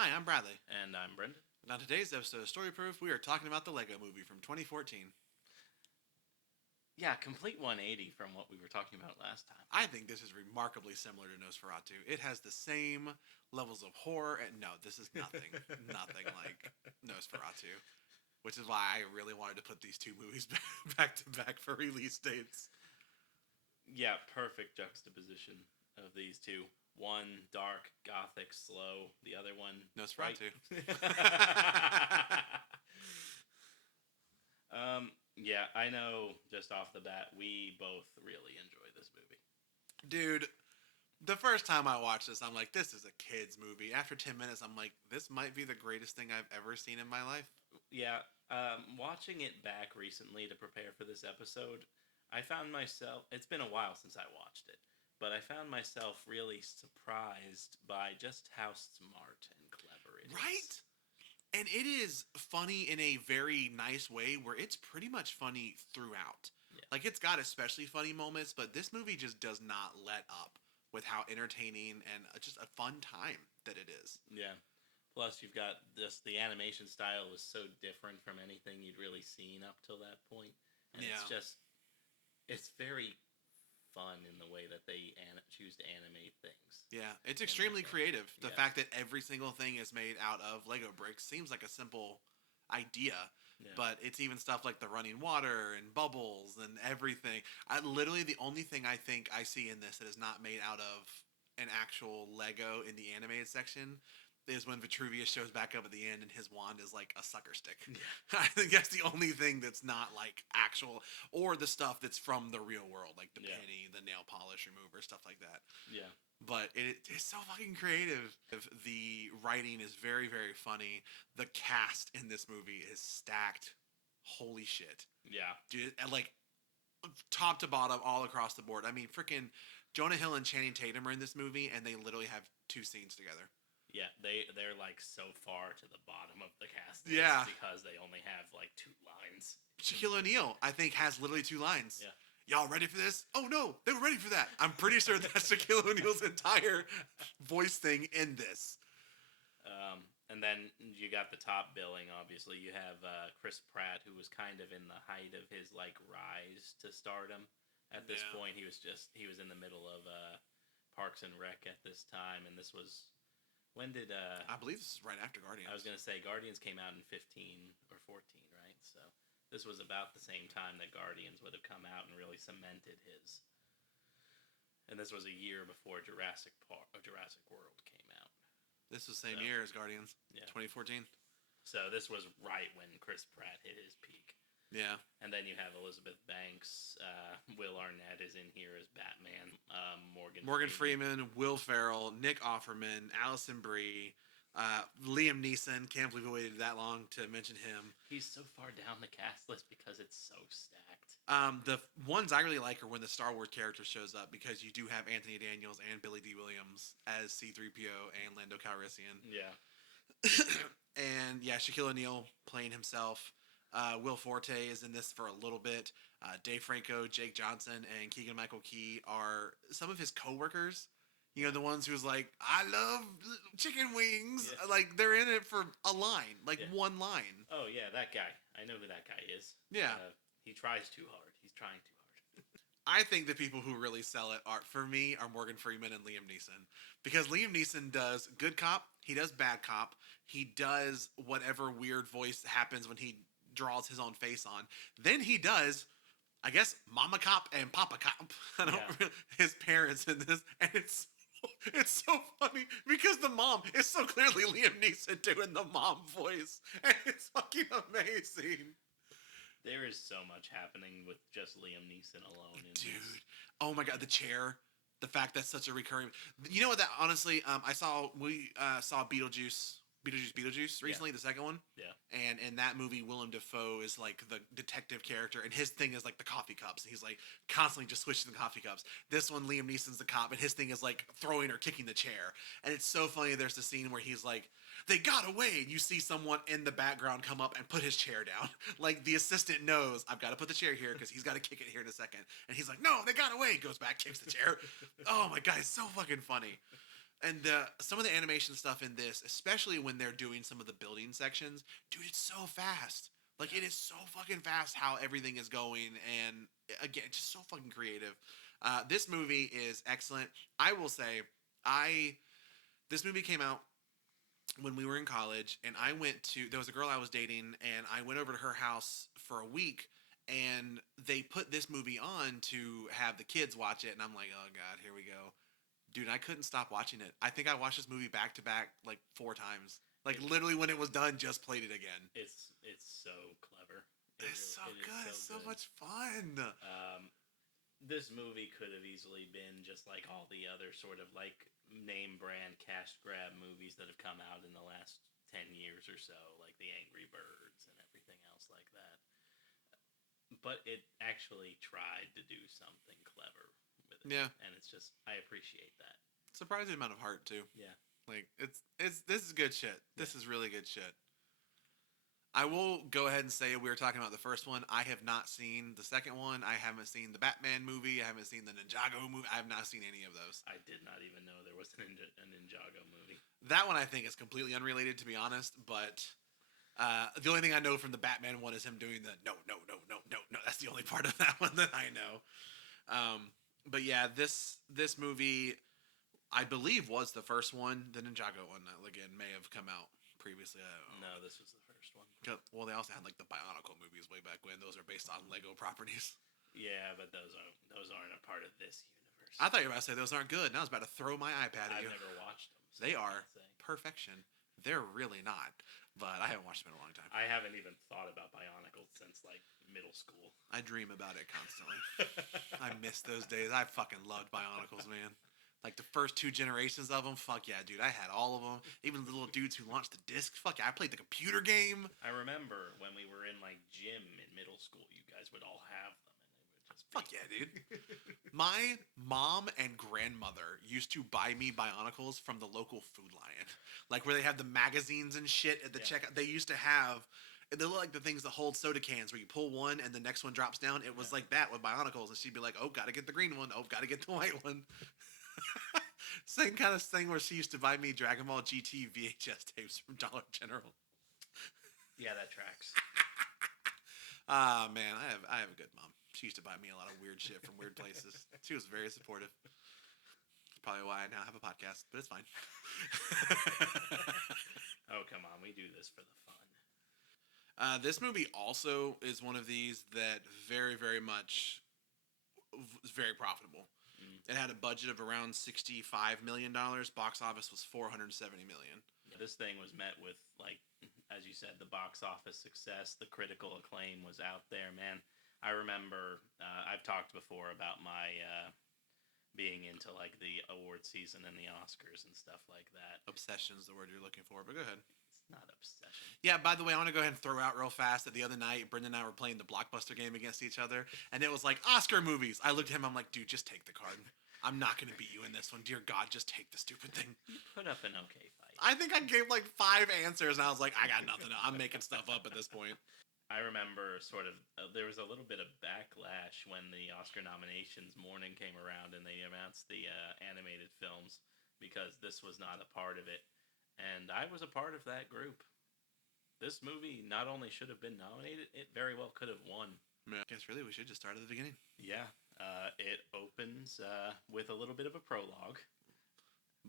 Hi, I'm Bradley. And I'm Brendan. And on today's episode of Story Proof, we are talking about the Lego Movie from 2014. Yeah, complete 180 from what we were talking about last time. I think this is remarkably similar to Nosferatu. It has the same levels of horror, and no, this is nothing, nothing like Nosferatu, which is why I really wanted to put these two movies back to back for release dates. Yeah, perfect juxtaposition of these two. One dark, gothic, slow. The other one Nosferatu. Yeah, I know. Just off the bat, we both really enjoy this movie. Dude, the first time I watched this, I'm like, this is a kid's movie. After 10 minutes, I'm like, this might be the greatest thing I've ever seen in my life. Yeah, watching it back recently to prepare for this episode, I found myself. It's been a while since I watched it, but I found myself really surprised by just how smart and clever it is. Right? And it is funny in a very nice way where it's pretty much funny throughout. Yeah. Like, it's got especially funny moments, but this movie just does not let up with how entertaining and just a fun time that it is. Yeah. Plus, you've got this. The animation style was so different from anything you'd really seen up till that point, and it's very fun in the way that they choose to animate things. Yeah, it's extremely creative. The Yeah. fact that every single thing is made out of Lego bricks seems like a simple idea, Yeah. but it's even stuff like the running water and bubbles and everything. Literally, the only thing I think I see in this that is not made out of an actual Lego in the animated section is when Vitruvius shows back up at the end and his wand is like a sucker stick. Yeah. I think that's the only thing that's not like actual, or the stuff that's from the real world, like the penny, the nail polish remover, stuff like that. Yeah. But it's so fucking creative. The writing is very, very funny. The cast in this movie is stacked. Holy shit. Yeah. Dude, and like top to bottom, all across the board. I mean, freaking Jonah Hill and Channing Tatum are in this movie, and they literally have 2 scenes together. Yeah, they're like so far to the bottom of the cast list because they only have like 2 lines. Shaquille O'Neal, I think, has literally 2 lines. Yeah. Y'all ready for this? Oh no, they were ready for that. I'm pretty sure that's Shaquille O'Neal's entire voice thing in this. And then you got the top billing, obviously. You have Chris Pratt, who was kind of in the height of his like rise to stardom. At this point, he was in the middle of Parks and Rec at this time, and this was. When did I believe this is right after Guardians. I was gonna say Guardians came out in 15 or 14, right? So this was about the same time that Guardians would have come out and really cemented his. And this was a year before Jurassic World came out. This was the same year as Guardians. Yeah. 2014. So this was right when Chris Pratt hit his peak. Yeah. And then you have Elizabeth Banks. Will Arnett is in here as Batman. Morgan Freeman, Will Ferrell, Nick Offerman, Allison Brie, Liam Neeson. Can't believe we waited that long to mention him. He's so far down the cast list because it's so stacked. The ones I really like are when the Star Wars character shows up, because you do have Anthony Daniels and Billy D. Williams as C-3PO and Lando Calrissian. Yeah. And yeah, Shaquille O'Neal playing himself. Will Forte is in this for a little bit. Dave Franco, Jake Johnson, and Keegan-Michael Key are some of his co-workers. You know, the ones who's like, I love chicken wings. Yeah. Like, they're in it for a line. Like, one line. Oh, yeah, that guy. I know who that guy is. Yeah. He tries too hard. He's trying too hard. I think the people who really sell it for me, are Morgan Freeman and Liam Neeson. Because Liam Neeson does good cop. He does bad cop. He does whatever weird voice happens when he draws his own face on. Then he does, I guess, Mama Cop and Papa Cop. His parents in this, and it's so funny because the mom is so clearly Liam Neeson doing the mom voice, and it's fucking amazing. There is so much happening with just Liam Neeson alone. Dude, oh my god, the chair. The fact that's such a recurring. You know what? That honestly, we saw Beetlejuice recently, the second one. Yeah. And in that movie, Willem Dafoe is like the detective character, and his thing is like the coffee cups. He's like constantly just switching the coffee cups. This one, Liam Neeson's the cop, and his thing is like throwing or kicking the chair. And it's so funny. There's the scene where he's like, they got away, and you see someone in the background come up and put his chair down. Like, the assistant knows, I've got to put the chair here because he's got to kick it here in a second. And he's like, no, they got away. Goes back, kicks the chair. Oh my god, it's so fucking funny. And some of the animation stuff in this, especially when they're doing some of the building sections, dude, it's so fast. Like it is so fucking fast how everything is going, and again, it's just so fucking creative. This movie is excellent. I will say, I this movie came out when we were in college, and I went to there was a girl I was dating, and I went over to her house for a week, and they put this movie on to have the kids watch it, and I'm like, oh god, here we go. Dude, I couldn't stop watching it. I think I watched this movie back to back like 4 times. Like literally, when it was done, just played it again. It's so clever. It's so good. It's so good. much fun. This movie could have easily been just like all the other sort of like name brand cash grab movies that have come out in the last 10 years or so, like the Angry Birds and everything else like that. But it actually tried to do something clever with it. Yeah. And it's just, I appreciate that. Surprising amount of heart too. Yeah. Like it's this is good shit. This is really good shit. I will go ahead and say we were talking about the first one. I have not seen the second one. I haven't seen the Batman movie. I haven't seen the Ninjago movie. I have not seen any of those. I did not even know there was a Ninjago movie. That one I think is completely unrelated, to be honest. But the only thing I know from the Batman one is him doing the no, no, no, no, no, no. That's the only part of that one that I know. But yeah, this movie, I believe, was the first one. The Ninjago one, again, may have come out previously. No, this was the first one. Well, they also had like the Bionicle movies way back when. Those are based on Lego properties. Yeah, but those aren't a part of this universe. I thought you were about to say those aren't good, and I was about to throw my iPad at I've you. never watched them. So They are perfection. They're really not, but I haven't watched them in a long time. I haven't even thought about Bionicles since like middle school. I dream about it constantly. I miss those days. I fucking loved Bionicles, man. Like the first 2 generations of them, fuck yeah, dude. I had all of them. Even the little dudes who launched the disc, fuck yeah. I played the computer game. I remember when we were in like gym in middle school, you guys would all have them, and they would just fuck yeah, dude. My mom and grandmother used to buy me Bionicles from the local Food Lion, like where they have the magazines and shit at the checkout. They used to have. They look like the things that hold soda cans where you pull one and the next one drops down. It was like that with Bionicles, and she'd be like, "Oh, gotta get the green one. Oh, gotta get the white one." Same kind of thing where she used to buy me Dragon Ball GT VHS tapes from Dollar General. Yeah, that tracks. Ah, man, I have a good mom. She used to buy me a lot of weird shit from weird places. She was very supportive. That's probably why I now have a podcast, but it's fine. Oh, come on. We do this for the fun. This movie also is one of these that very, very much was very profitable. It had a budget of around $65 million. Box office was $470 million. This thing was met with, like, as you said, the box office success. The critical acclaim was out there, man. I remember I've talked before about my being into, like, the award season and the Oscars and stuff like that. Obsession is the word you're looking for, but go ahead. It's not obsession. Yeah, by the way, I want to go ahead and throw out real fast that the other night, Brendan and I were playing the Blockbuster game against each other, and it was like, Oscar movies. I looked at him, I'm like, dude, just take the card. I'm not going to beat you in this one. Dear God, just take the stupid thing. You put up an okay fight. I think I gave like 5 answers, and I was like, I got nothing. I'm making stuff up at this point. I remember sort of, there was a little bit of backlash when the Oscar nominations morning came around and they announced the animated films because this was not a part of it. And I was a part of that group. This movie not only should have been nominated, it very well could have won. I guess really we should just start at the beginning. Yeah. It opens with a little bit of a prologue.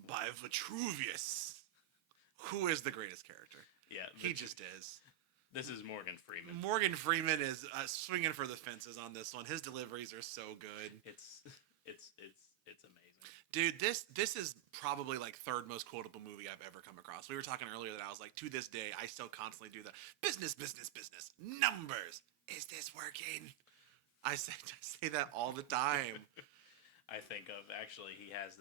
By Vitruvius, who is the greatest character. Yeah. He just is. This is Morgan Freeman. Morgan Freeman is swinging for the fences on this one. His deliveries are so good. It's amazing. Dude, this is probably like 3rd most quotable movie I've ever come across. We were talking earlier that I was like, to this day, I still constantly do the business, numbers. Is this working? I say that all the time. I think of, actually, he has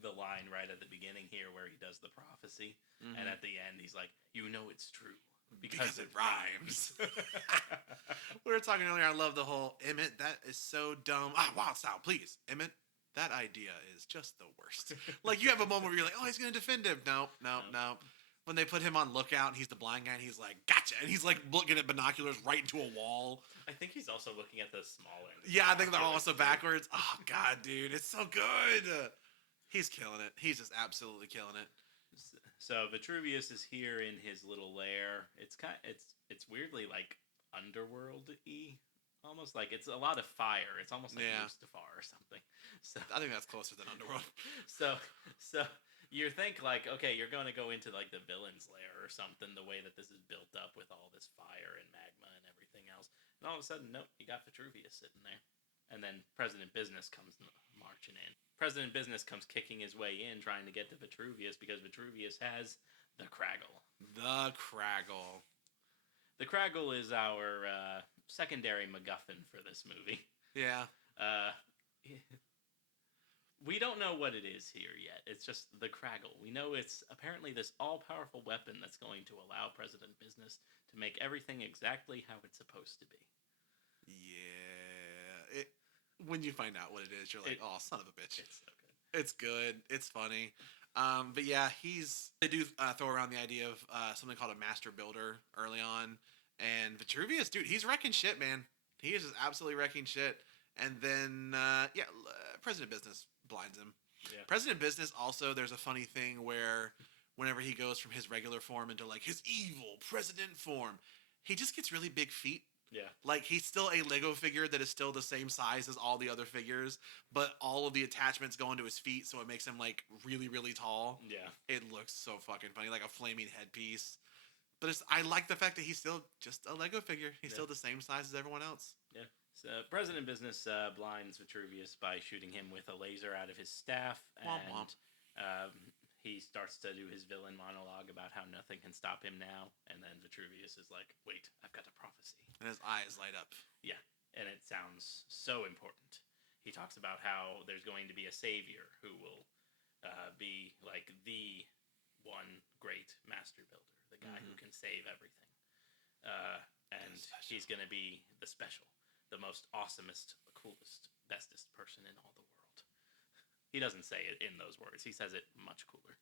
the line right at the beginning here where he does the prophecy, and at the end he's like, you know it's true. Because it rhymes. We were talking earlier, I love the whole, Emmett, that is so dumb. Wild Style, please. Emmett, that idea is just the worst. Like, you have a moment where you're like, oh, he's going to defend him. Nope. When they put him on lookout and he's the blind guy and he's like, gotcha. And he's like looking at binoculars right into a wall. I think he's also looking at the smaller. Yeah, I think they're also backwards. Oh, God, dude. It's so good. He's killing it. He's just absolutely killing it. So Vitruvius is here in his little lair. It's weirdly like underworld-y, almost like it's a lot of fire. It's almost like Yeah. Mustafar or something. So I think that's closer than Underworld. so so you think like, okay, you're going to go into like the villain's lair or something. The way that this is built up with all this fire and magma and everything else, and all of a sudden, nope, you got Vitruvius sitting there, and then President Business comes marching in. President Business comes kicking his way in, trying to get to Vitruvius because Vitruvius has the Craggle. The Craggle. The Craggle is our secondary MacGuffin for this movie. Yeah. Uh, we don't know what it is here yet. It's just the Craggle. We know it's apparently this all-powerful weapon that's going to allow President Business to make everything exactly how it's supposed to be. Yeah. When you find out what it is, you're like, oh, son of a bitch. It's so good. It's good. It's funny. But yeah, they do throw around the idea of something called a master builder early on. And Vitruvius, dude, he's wrecking shit, man. He is just absolutely wrecking shit. And then, President Business blinds him. Yeah. President Business also, there's a funny thing where whenever he goes from his regular form into like his evil president form, he just gets really big feet. Yeah. Like, he's still a Lego figure that is still the same size as all the other figures, but all of the attachments go into his feet, so it makes him, like, really, really tall. Yeah. It looks so fucking funny, like a flaming headpiece. But I like the fact that he's still just a Lego figure. He's still the same size as everyone else. Yeah. So President Business blinds Vitruvius by shooting him with a laser out of his staff, Womp and womp. he starts to do his villain monologue about how nothing can stop him now, and then Vitruvius is like, wait, I've got a prophecy. And his eyes light up. Yeah, and it sounds so important. He talks about how there's going to be a savior who will be like the one great master builder, the guy who can save everything. And he's going to be the special, the most awesomest, coolest, bestest person in all the world. He doesn't say it in those words. He says it much cooler.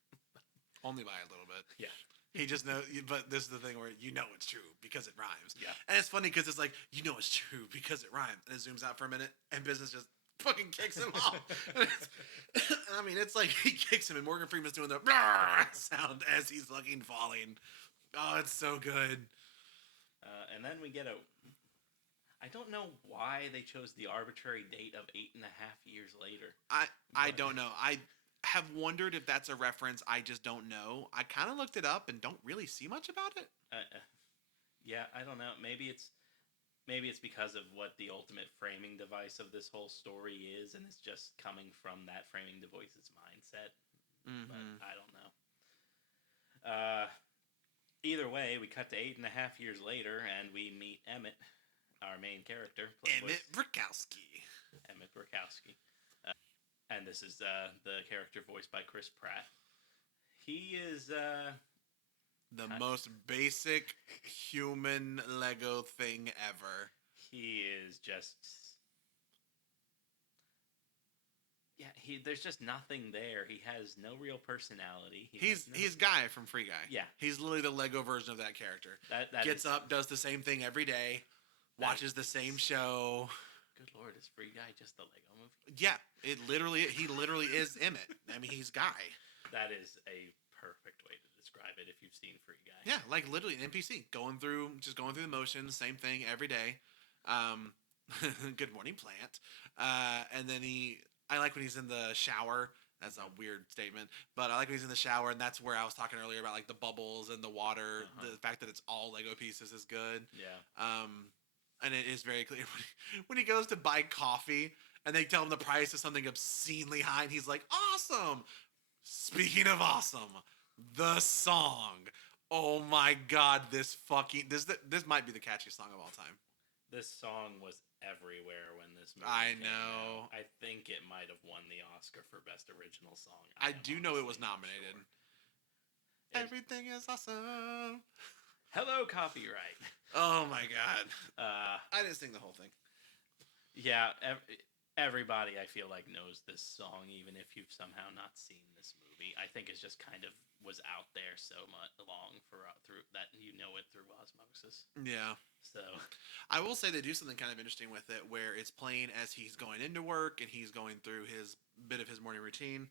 Only by a little bit. Yeah. He just knows, but this is the thing where you know it's true because it rhymes. Yeah. And it's funny because it's like, you know it's true because it rhymes. And it zooms out for a minute, and Business just fucking kicks him off. I mean, it's like he kicks him, and Morgan Freeman's doing the sound as he's fucking falling. Oh, it's so good. And then we get I don't know why they chose the arbitrary date of 8.5 years later. I don't know. I have wondered if that's a reference. I just don't know. I kind of looked it up and don't really see much about it. Yeah, I don't know. Maybe it's because of what the ultimate framing device of this whole story is, and it's just coming from that framing device's mindset. Mm-hmm. But I don't know. Either way, we cut to 8.5 years later, and we meet Emmett, our main character. Emmett Brakowski. Emmett Brakowski. And this is the character voiced by Chris Pratt. He is the most basic human Lego thing ever. He is just... Yeah, there's just nothing there. He has no real personality. He's Guy from Free Guy. Yeah. He's literally the Lego version of that character. That Gets up, does the same thing every day, watches the same show. Good Lord, is Free Guy just the Lego movie? Yeah, he literally is Emmett. I mean, he's Guy. That is a perfect way to describe it if you've seen Free Guy. Yeah, like literally an NPC going through the motions, same thing every day. Good morning, plant. And then I like when he's in the shower. That's a weird statement, but I like when he's in the shower, and that's where I was talking earlier about like the bubbles and the water. The fact that it's all Lego pieces is good. Yeah. And it is very clear when he goes to buy coffee and they tell him the price is something obscenely high, and he's like, "Awesome!" Speaking of awesome, the song. Oh my God, this might be the catchiest song of all time. This song was everywhere when this movie I came know. out. I think it might have won the Oscar for Best Original Song. I do know it was nominated. Sure. Everything is awesome. Hello, copyright. Oh my God. I didn't sing the whole thing. Yeah, everybody I feel like knows this song, even if you've somehow not seen this movie. I think it's just kind of was out there so much long through that you know it through osmosis. Yeah. So I will say they do something kind of interesting with it, where it's playing as he's going into work and he's going through his bit of his morning routine,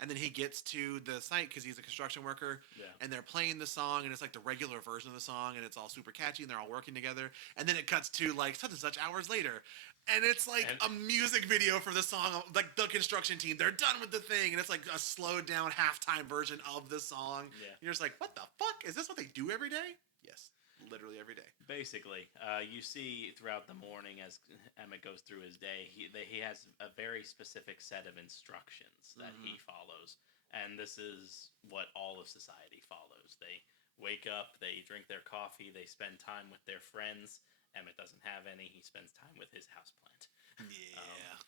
and then he gets to the site because he's a construction worker, Yeah. and they're playing the song, and it's like the regular version of the song, and it's all super catchy, and they're all working together, and then it cuts to like such and such hours later, and it's like And- a music video for the song, like the construction team, they're done with the thing, and it's like a slowed down halftime version of the song. Yeah. You're just like, what the fuck? Is this what they do every day? Yes, literally every day. Basically, you see throughout the morning as Emmett goes through his day, he has a very specific set of instructions that he follows, and this is what all of society follows. They wake up, they drink their coffee, they spend time with their friends. Emmett doesn't have any; he spends time with his houseplant. Yeah.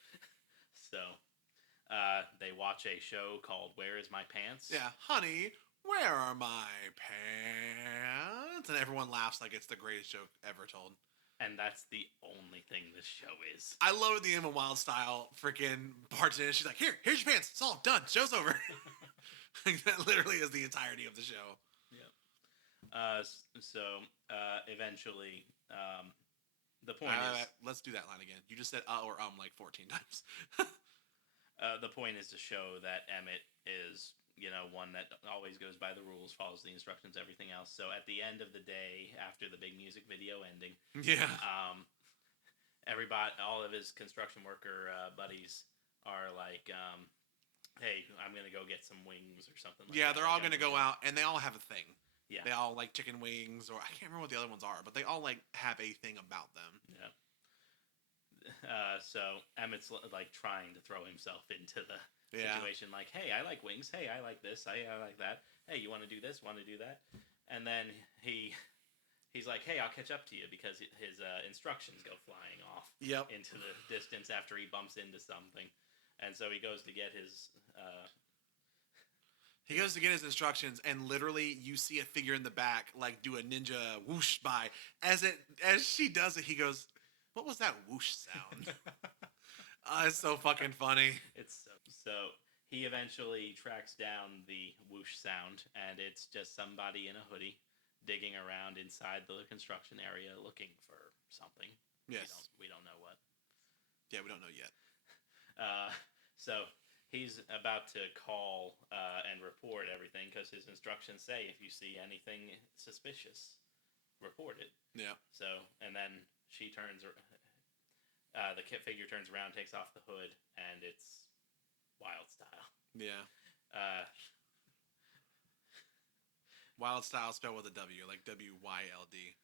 So they watch a show called "Where Is My Pants?" Yeah, honey, where are my pants? And everyone laughs like it's the greatest joke ever told. And that's the only thing this show is. I love the Emma Wild style freaking barges in. She's like, here's your pants. It's all done. Show's over. Like, that literally is the entirety of the show. So eventually, the point Wait, is let's do that line again. You just said or like 14 times. the point is to show that Emmett is, one that always goes by the rules, follows the instructions, everything else. So at the end of the day, after the big music video ending, Yeah. everybody, all of his construction worker buddies are like, "Hey, I'm gonna go get some wings or something." Like Yeah, that. they're all Like, going to go out, and they all have a thing. Yeah. They all like chicken wings, or I can't remember what the other ones are, but they all like have a thing about them. Yeah. So Emmett's like trying to throw himself into the situation, like, "Hey, I like wings. Hey, I like this. I like that. Hey, you want to do this? Want to do that?" And then he's like, "Hey, I'll catch up to you," because his instructions go flying off Yep. into the distance after he bumps into something, and so he goes to get his. He goes to get his instructions, and literally, you see a figure in the back like do a ninja whoosh by. As she does it, he goes, "What was that whoosh sound?" It's so fucking funny. It's so he eventually tracks down the whoosh sound, and it's just somebody in a hoodie digging around inside the construction area looking for something. Yes. We don't know what. Yeah, we don't know yet. So he's about to call and report everything because his instructions say if you see anything suspicious, report it. Yeah. So, and then she turns, the figure turns around, takes off the hood, and it's Wild Style. Yeah. Wild Style spelled with a W, like WYLD.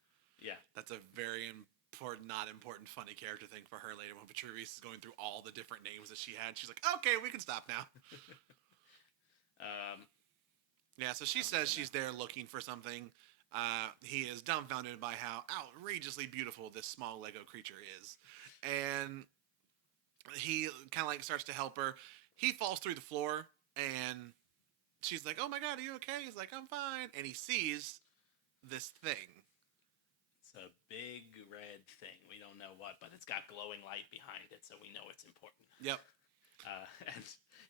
Yeah. That's a very important, not important, funny character thing for her later when Vitruvius is going through all the different names that she had. She's like, okay, we can stop now. Yeah, so she says she's there looking for something. He is dumbfounded by how outrageously beautiful this small Lego creature is. And he kind of like starts to help her. He falls through the floor, and she's like, oh my god, are you okay? He's like, I'm fine. And he sees this thing. It's a big red thing. We don't know what, but it's got glowing light behind it, so we know it's important. Yep. And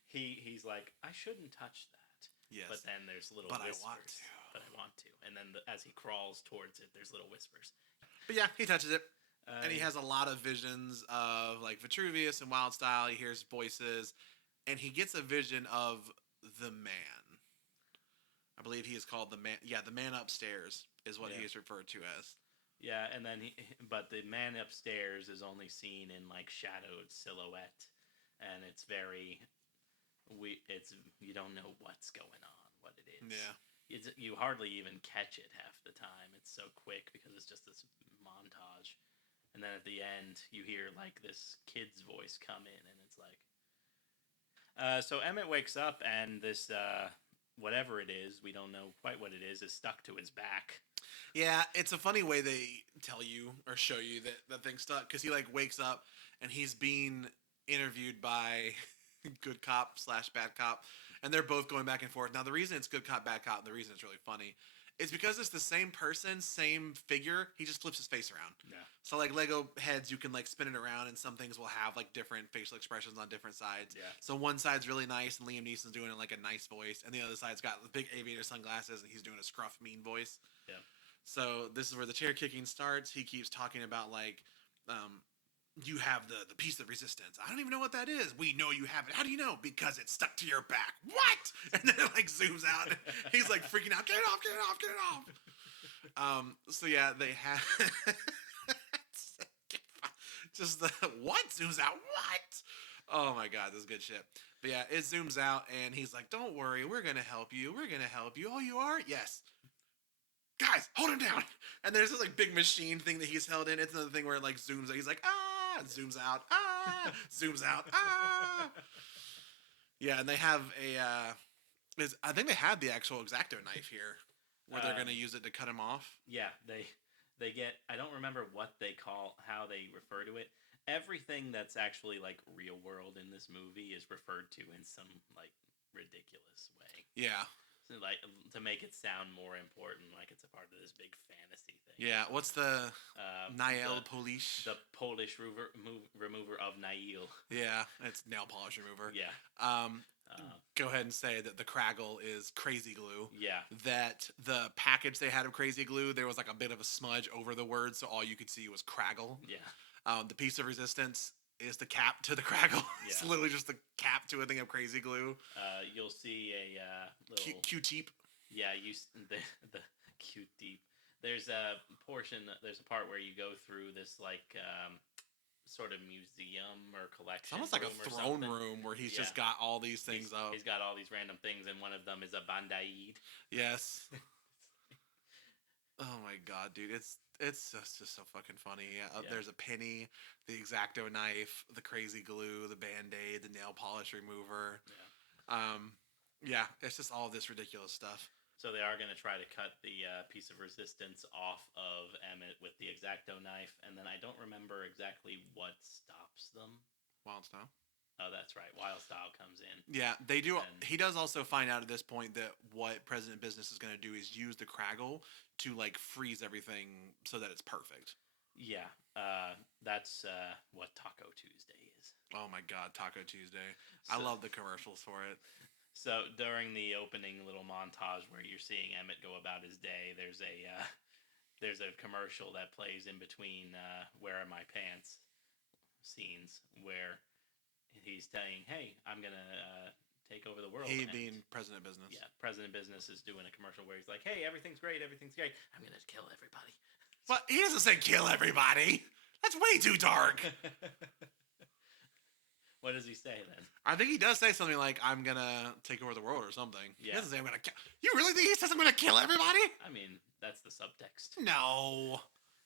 he's like, I shouldn't touch that. Yes. But then there's little whispers. But I want to. And then as he crawls towards it, there's little whispers. But yeah, he touches it. And he has a lot of visions of like Vitruvius and Wild Style. He hears voices. And he gets a vision of the man. I believe he is called the man. Yeah, the man upstairs is what he is referred to as. Yeah, and then but the man upstairs is only seen in like shadowed silhouette, and it's very, you don't know what's going on, what it is. Yeah, you hardly even catch it half the time. It's so quick because it's just this montage, and then at the end you hear like this kid's voice come in, and it's like, so Emmett wakes up and this whatever it is, we don't know quite what it is stuck to his back. Yeah, it's a funny way they tell you or show you that thing's stuck because he like wakes up and he's being interviewed by good cop / bad cop, and they're both going back and forth. Now the reason it's good cop, bad cop, and the reason it's really funny is because it's the same person, same figure. He just flips his face around. Yeah. So like Lego heads, you can like spin it around, and some things will have like different facial expressions on different sides. Yeah. So one side's really nice, and Liam Neeson's doing it like a nice voice, and the other side's got the big aviator sunglasses, and he's doing a scruff mean voice. Yeah. So this is where the chair kicking starts. He keeps talking about like you have the piece of resistance. I don't even know what that is. We know you have it. How do you know? Because it's stuck to your back. What? And then it like zooms out. He's like freaking out. Get it off! Get it off! Get it off! So yeah, they have just the what zooms out. What? Oh my god, this is good shit. But yeah, it zooms out and he's like, "Don't worry, we're gonna help you. We're gonna help you. Oh, you are? Yes. Guys, hold him down." And there's this like big machine thing that he's held in. It's another thing where it like zooms out. He's like, ah, and zooms out, ah, zooms out, ah. Yeah, and they have I think they have the actual X-Acto knife here, where they're gonna use it to cut him off. Yeah, they get. I don't remember what they call how they refer to it. Everything that's actually like real world in this movie is referred to in some like ridiculous way. Yeah. So, like to make it sound more important, like it's a part of this big fantasy thing. Yeah. What's the Nail Polish? The Polish remover of Nail. Yeah, it's nail polish remover. Yeah. Go ahead and say that the Craggle is crazy glue. Yeah. That the package they had of crazy glue, there was like a bit of a smudge over the word, so all you could see was Craggle. Yeah. The piece of resistance is the cap to the Craggle. It's literally just the cap to a thing of crazy glue. You'll see a little Q-tip. Yeah, the Q-tip. There's a portion. There's a part where you go through this like sort of museum or collection. It's almost like a throne room where he's just got all these things up. He's got all these random things, and one of them is a bandaid. Yes. Oh my god, dude! It's just so fucking funny. Yeah, there's a penny, the X-Acto knife, the crazy glue, the Band-Aid, the nail polish remover. Yeah, it's just all this ridiculous stuff. So they are going to try to cut the piece of resistance off of Emmett with the X-Acto knife, and then I don't remember exactly what stops them. Wild Style. Oh, that's right. Wild Style comes in. Yeah, they do. He does also find out at this point that what President Business is going to do is use the Craggle to like freeze everything so that it's perfect. Yeah, that's what Taco Tuesday is. Oh my god, Taco Tuesday! I love the commercials for it. So during the opening little montage where you're seeing Emmett go about his day, there's a commercial that plays in between "Where Are My Pants" scenes where he's saying, "Hey, I'm gonna take over the world." He being President Business. Yeah, President Business is doing a commercial where he's like, "Hey, everything's great, everything's great. I'm gonna kill everybody." But he doesn't say kill everybody. That's way too dark. What does he say then? I think he does say something like, "I'm gonna take over the world" or something. Yeah. He doesn't say, "I'm gonna kill." You really think he says, "I'm gonna kill everybody"? I mean, that's the subtext. No.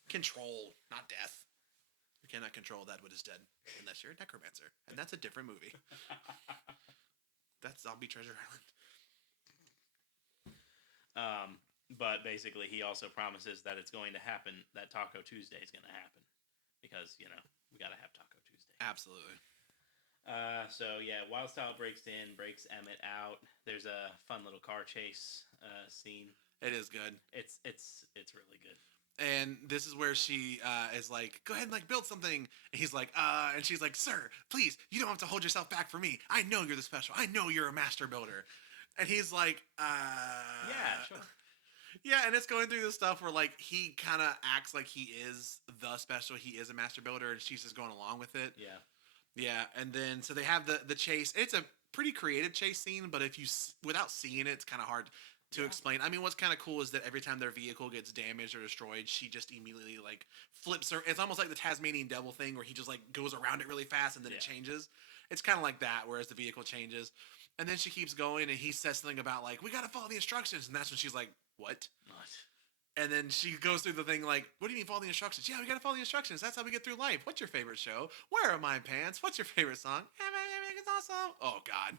Control, not death. You cannot control that which is dead unless you're a necromancer, and that's a different movie. That's Zombie Treasure Island. But basically, he also promises that it's going to happen. That Taco Tuesday is going to happen because we got to have Taco Tuesday. Absolutely. So yeah, Wild Style breaks in, breaks Emmett out. There's a fun little car chase scene. It is good. It's really good. And this is where she is like, "Go ahead and like build something." And he's like, and she's like, "Sir, please, you don't have to hold yourself back for me. I know you're the special. I know you're a master builder." And he's like, Yeah, sure. Yeah, and it's going through this stuff where like he kind of acts like he is the special, he is a master builder, and she's just going along with it. Yeah. Yeah, and then so they have the chase. It's a pretty creative chase scene, but if you without seeing it, it's kind of hard to explain. I mean, what's kind of cool is that every time their vehicle gets damaged or destroyed, she just immediately like flips her. It's almost like the Tasmanian Devil thing where he just like goes around it really fast and then it changes. It's kind of like that, whereas the vehicle changes. And then she keeps going and he says something about like, "We got to follow the instructions." And that's when she's like, "What?" And then she goes through the thing like, "What do you mean follow the instructions?" "Yeah, we got to follow the instructions. That's how we get through life." "What's your favorite show?" "Where Are My Pants?" "What's your favorite song?" "It's awesome." Oh, God.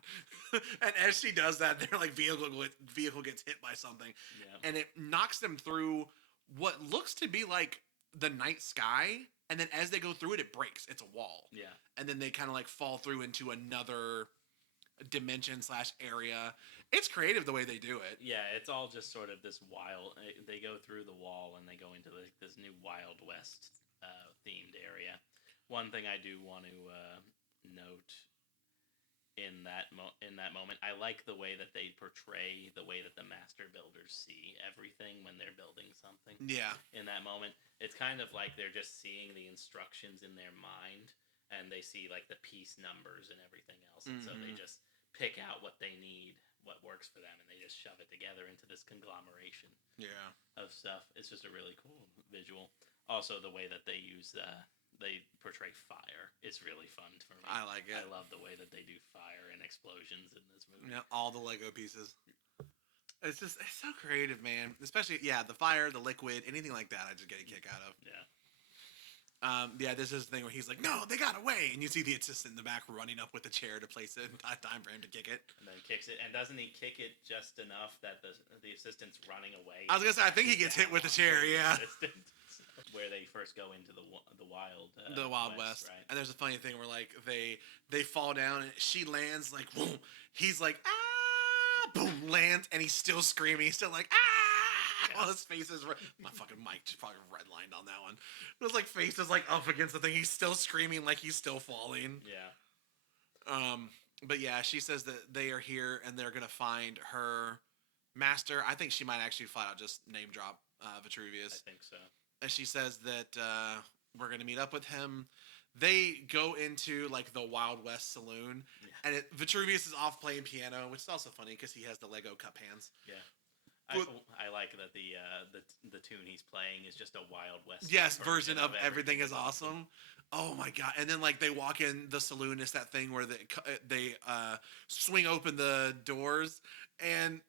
And as she does that, their like vehicle gets hit by something. Yeah. And it knocks them through what looks to be like the night sky. And then as they go through it, it breaks. It's a wall. Yeah. And then they kind of like fall through into another dimension/area. It's creative the way they do it. Yeah, it's all just sort of this wild. They go through the wall and they go into this new Wild West themed area. One thing I do want to note in that moment. I like the way that they portray the way that the master builders see everything when they're building something. Yeah. In that moment, it's kind of like they're just seeing the instructions in their mind, and they see like the piece numbers and everything else, and so they just pick out what they need, what works for them, and they just shove it together into this conglomeration. Yeah. Of stuff. It's just a really cool visual. Also, the way that they use they portray fire is really fun for me. I like it. I love the way that they do fire and explosions in this movie. Yeah, all the Lego pieces. It's so creative, man. Especially the fire, the liquid, anything like that. I just get a kick out of. Yeah. This is the thing where he's like, no, they got away. And you see the assistant in the back running up with the chair to place it. Time for him to kick it. And then kicks it. And doesn't he kick it just enough that the assistant's running away? I was going to say, I think he gets hit with the chair, yeah. Where they first go into the wild West. Right? And there's a funny thing where, like, they fall down and she lands, like, boom. He's like, ah, boom, lands. And he's still screaming. He's still like, ah. All his face is my fucking mic just probably redlined on that one. His like face is like up against the thing. He's still screaming like he's still falling. Yeah. But yeah, she says that they are here and they're gonna find her master. I think she might actually flat out just name drop Vitruvius. I think so. And she says that we're gonna meet up with him. They go into like the Wild West saloon, and Vitruvius is off playing piano, which is also funny because he has the Lego cup hands. Yeah. I like that the tune he's playing is just a Wild West version of Everything is Awesome. Oh my god! And then like they walk in the saloon, it's that thing where they swing open the doors, and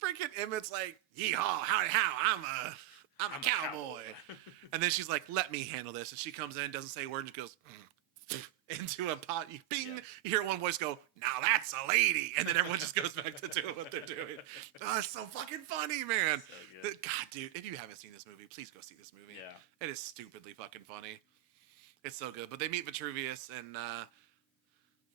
freaking Emmett's like, "Yeehaw! Howdy how! I'm a cowboy." And then she's like, "Let me handle this." And she comes in, doesn't say a word, and just goes into a pot. Bing! Yeah. You hear one voice go, "Now that's a lady," and then everyone just goes back to doing what they're doing. Oh, it's so fucking funny, man. So God, dude, if you haven't seen this movie, please go see this movie. Yeah, it is stupidly fucking funny. It's so good. But they meet Vitruvius, and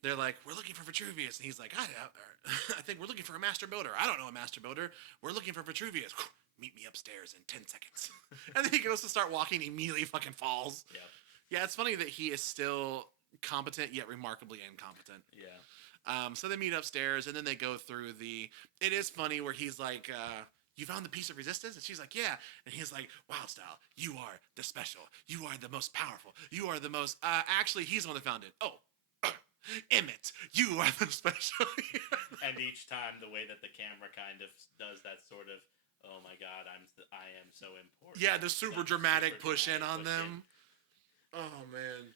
they're like, "We're looking for Vitruvius," and he's like, "I think we're looking for a master builder. I don't know a master builder. We're looking for Vitruvius. Meet me upstairs in 10 seconds." And then he goes to start walking, immediately fucking falls. Yeah. Yeah, it's funny that he is still competent yet remarkably incompetent. Yeah. So they meet upstairs and then they go through it is funny where he's like, "You found the piece of resistance?" And she's like, "Yeah." And he's like, "Wildstyle, you are the special. You are the most powerful. You are the most, actually, he's the one that found it. Oh, Emmett, you are the special." And each time the way that the camera kind of does that sort of, oh my god, I am so important. Yeah, the super dramatic push in on them. Oh man.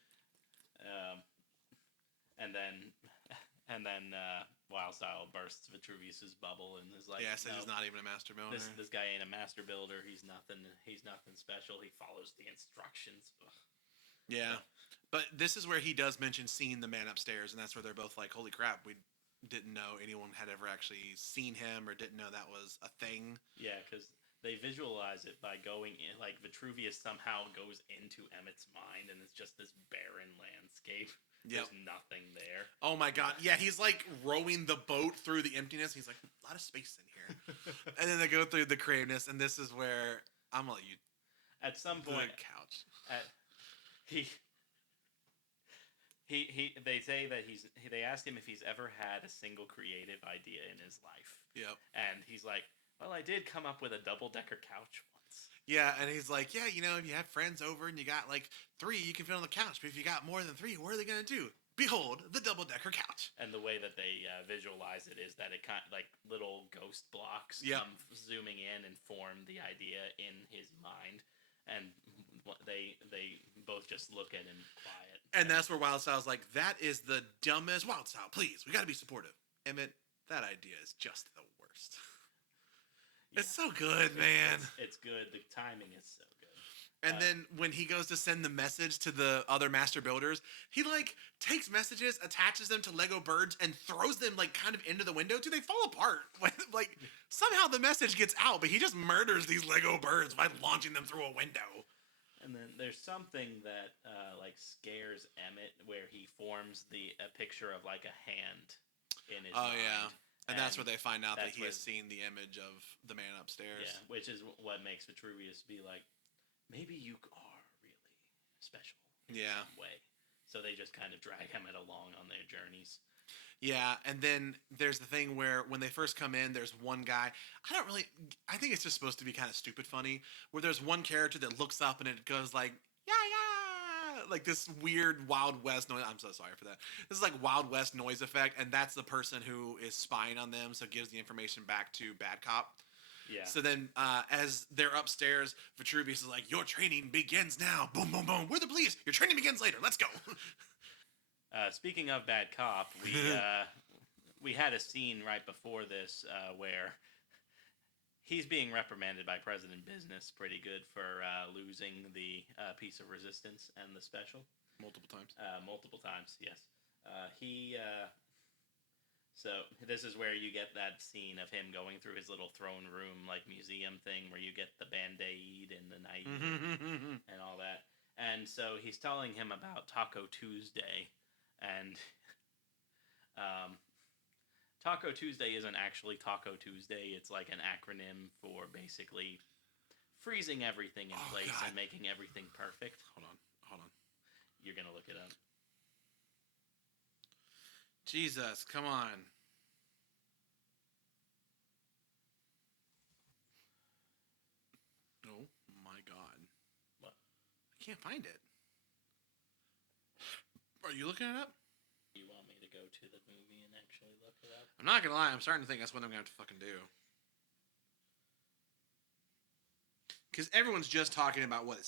And then Wildstyle bursts Vitruvius's bubble and is like, "Yeah, says he's not even a master builder. This guy ain't a master builder. He's nothing special. He follows the instructions." Ugh. Yeah, but this is where he does mention seeing the man upstairs, and that's where they're both like, "Holy crap, we didn't know anyone had ever actually seen him or didn't know that was a thing." Yeah, because they visualize it by going in, like Vitruvius somehow goes into Emmett's mind, and it's just this barren landscape. Yep. There's nothing there. Oh my god. Yeah, he's like rowing the boat through the emptiness. He's like, "A lot of space in here." And then they go through the creativeness, and this is where I'm gonna let you. At some point, the couch. They say that they asked him if he's ever had a single creative idea in his life. Yep. And he's like, "Well, I did come up with a double-decker couch once." Yeah, and he's like, "Yeah, if you have friends over and you got like 3, you can fit on the couch. But if you got more than 3, what are they gonna do? Behold, the double-decker couch." And the way that they visualize it is that it kind of like little ghost blocks come zooming in and form the idea in his mind, and they both just look at him quiet. And that's where Wildstyle's like, "That is the dumbest. Wildstyle, please, we got to be supportive." Emmett, that idea is just the worst. Yeah. It's so good, man. It's good. The timing is so good. And then when he goes to send the message to the other master builders, he like takes messages, attaches them to Lego birds, and throws them like kind of into the window. Dude, they fall apart. Like somehow the message gets out, but he just murders these Lego birds by launching them through a window. And then there's something that like scares Emmett, where he forms a picture of like a hand in his mind. Yeah. And that's where they find out that he has seen the image of the man upstairs. Yeah, which is what makes Vitruvius be like, maybe you are really special in some way. So they just kind of drag him along on their journeys. Yeah, and then there's the thing where when they first come in, there's one guy. I think it's just supposed to be kind of stupid funny, where there's one character that looks up and it goes like, yeah, yeah, like this weird Wild West noise. I'm so sorry for that. This is like Wild West noise effect, and that's the person who is spying on them, so gives the information back to Bad Cop. Yeah. So then, as they're upstairs, Vitruvius is like, your training begins now. Boom, boom, boom. We're the police. Your training begins later. Let's go. Speaking of Bad Cop, we had a scene right before this where he's being reprimanded by President Business pretty good for losing the piece of resistance and the special. Multiple times. Multiple times, yes. So this is where you get that scene of him going through his little throne room, like museum thing, where you get the Band-Aid and the knife and all that. And so he's telling him about Taco Tuesday, and Taco Tuesday isn't actually Taco Tuesday. It's like an acronym for basically freezing everything in place God. and making everything perfect. Hold on. You're gonna look it up. Jesus, come on. Oh my God. What? I can't find it. Are you looking it up? You want me to go to the movie and actually look it up? I'm not gonna lie, I'm starting to think that's what I'm gonna have to fucking do. Because everyone's just talking about what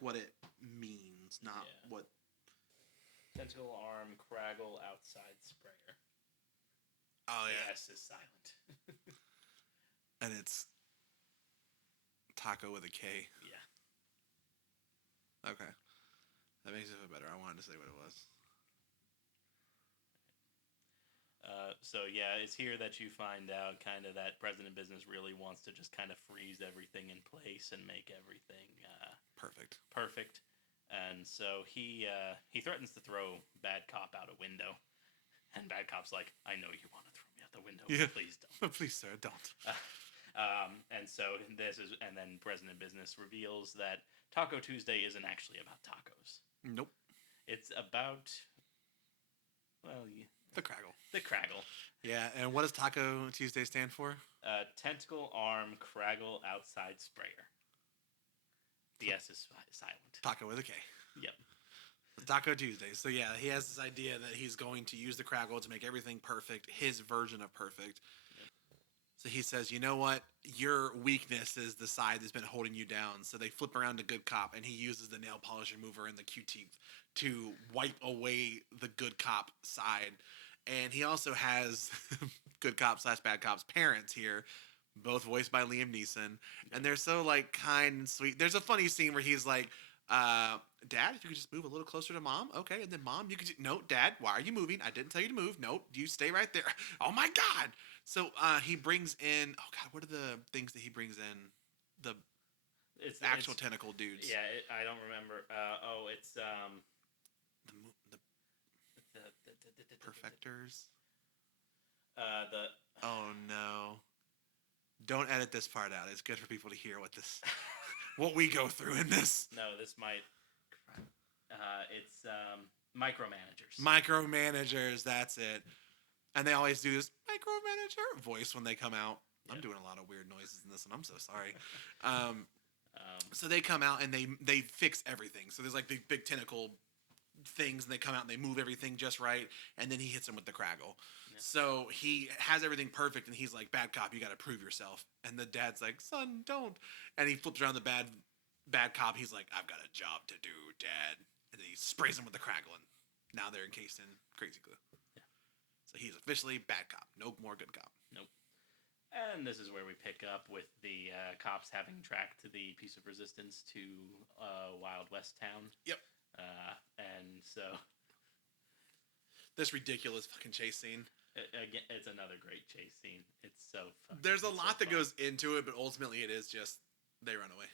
what it means, not what. Tentacle arm, Craggle, outside sprayer. Oh The yeah. S is silent. And it's taco with a K. Yeah. Okay. That makes it feel better. I wanted to say what it was. So yeah, it's here that you find out kind of that President Business really wants to just kind of freeze everything in place and make everything perfect. And so he threatens to throw Bad Cop out a window, and Bad Cop's like, "I know you want to throw me out the window, but please don't." Please, sir, don't. And so and then President Business reveals that Taco Tuesday isn't actually about tacos. Nope. It's about, The Craggle. the Craggle. Yeah, and what does Taco Tuesday stand for? Tentacle arm Craggle outside sprayer. The S is silent. Taco with a K. Yep. Taco Tuesday. So yeah, he has this idea that he's going to use the Craggle to make everything perfect, his version of perfect. So he says, you know what? Your weakness is the side that's been holding you down. So they flip around to Good Cop, and he uses the nail polish remover and the Q-tip to wipe away the Good Cop side. And he also has Good Cop / Bad Cop's parents here, both voiced by Liam Neeson. And they're so, like, kind and sweet. There's a funny scene where he's like, Dad, if you could just move a little closer to Mom. Okay, and then Mom, you could no, Dad, why are you moving? I didn't tell you to move. Nope, you stay right there. Oh my God. So he brings in, oh God, what are the things that he brings in? The actual tentacle dudes. Yeah, I don't remember. It's The perfectors. Oh no. Don't edit this part out. It's good for people to hear what we go through in this. No, this might. It's micromanagers. Micromanagers, that's it. And they always do this micromanager voice when they come out. Yeah. I'm doing a lot of weird noises in this one. I'm so sorry. So they come out and they fix everything. So there's like the big tentacle things, and they come out and they move everything just right. And then he hits him with the Craggle. Yeah. So he has everything perfect, and he's like, Bad Cop, you got to prove yourself. And the dad's like, son, don't. And he flips around the bad cop. He's like, I've got a job to do, Dad. And then he sprays him with the Craggle, and now they're encased in crazy glue. Yeah. So he's officially Bad Cop. No more Good Cop. Nope. And this is where we pick up with the cops having tracked the piece of resistance to Wild West town. Yep. And so this ridiculous fucking chase scene. Again, it's another great chase scene. It's so fun. There's a lot that goes into it, but ultimately it is just they run away.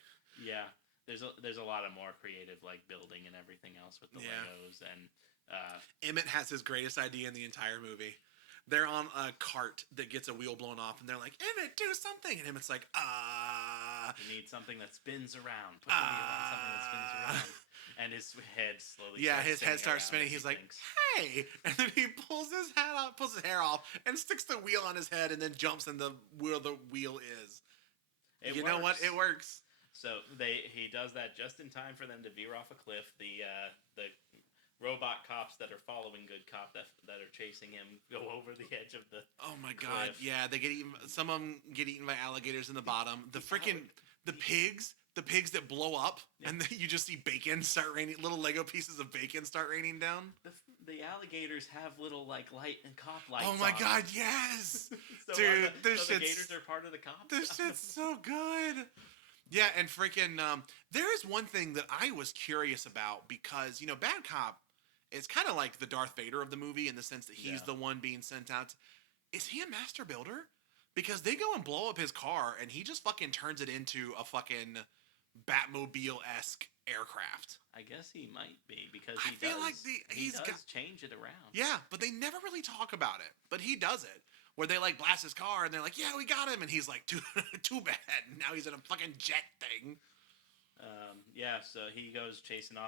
Yeah. There's a lot of more creative like building and everything else with the Legos, and Emmett has his greatest idea in the entire movie. They're on a cart that gets a wheel blown off, and they're like, Emmett, do something. And Emmett's like, You need something that spins around. Put the wheel on something that spins around. And his head slowly. Yeah, starts his head spinning starts around spinning. as He's he like, thinks. "Hey!" And then he pulls his hat off, pulls his hair off, and sticks the wheel on his head, and then jumps in the wheel is. It You works. know what? It works. So he does that just in time for them to veer off a cliff. The robot cops that are following good cop that are chasing him go over the edge of the Oh my god! cliff. Yeah, they get eaten. Some of them get eaten by alligators in the bottom. The pigs that blow up, Yeah. and then you just see bacon start raining. Little Lego pieces of bacon start raining down. The alligators have little like light and cop lights. Oh my on god! them. Yes, So dude, the gators are part of the cops. this shit's so good. Yeah, and freaking, there is one thing that I was curious about because Bad Cop is kind of like the Darth Vader of the movie in the sense that he's Yeah. the one being sent out. Is he a master builder? Because they go and blow up his car, and he just fucking turns it into a fucking Batmobile-esque aircraft. I guess he might be because I he feel does. like he does change it around. Yeah, but they never really talk about it. But he does it. Where they like blast his car and they're like, "Yeah, we got him," and he's like, "Too bad." Now he's in a fucking jet thing. Yeah, so he goes chasing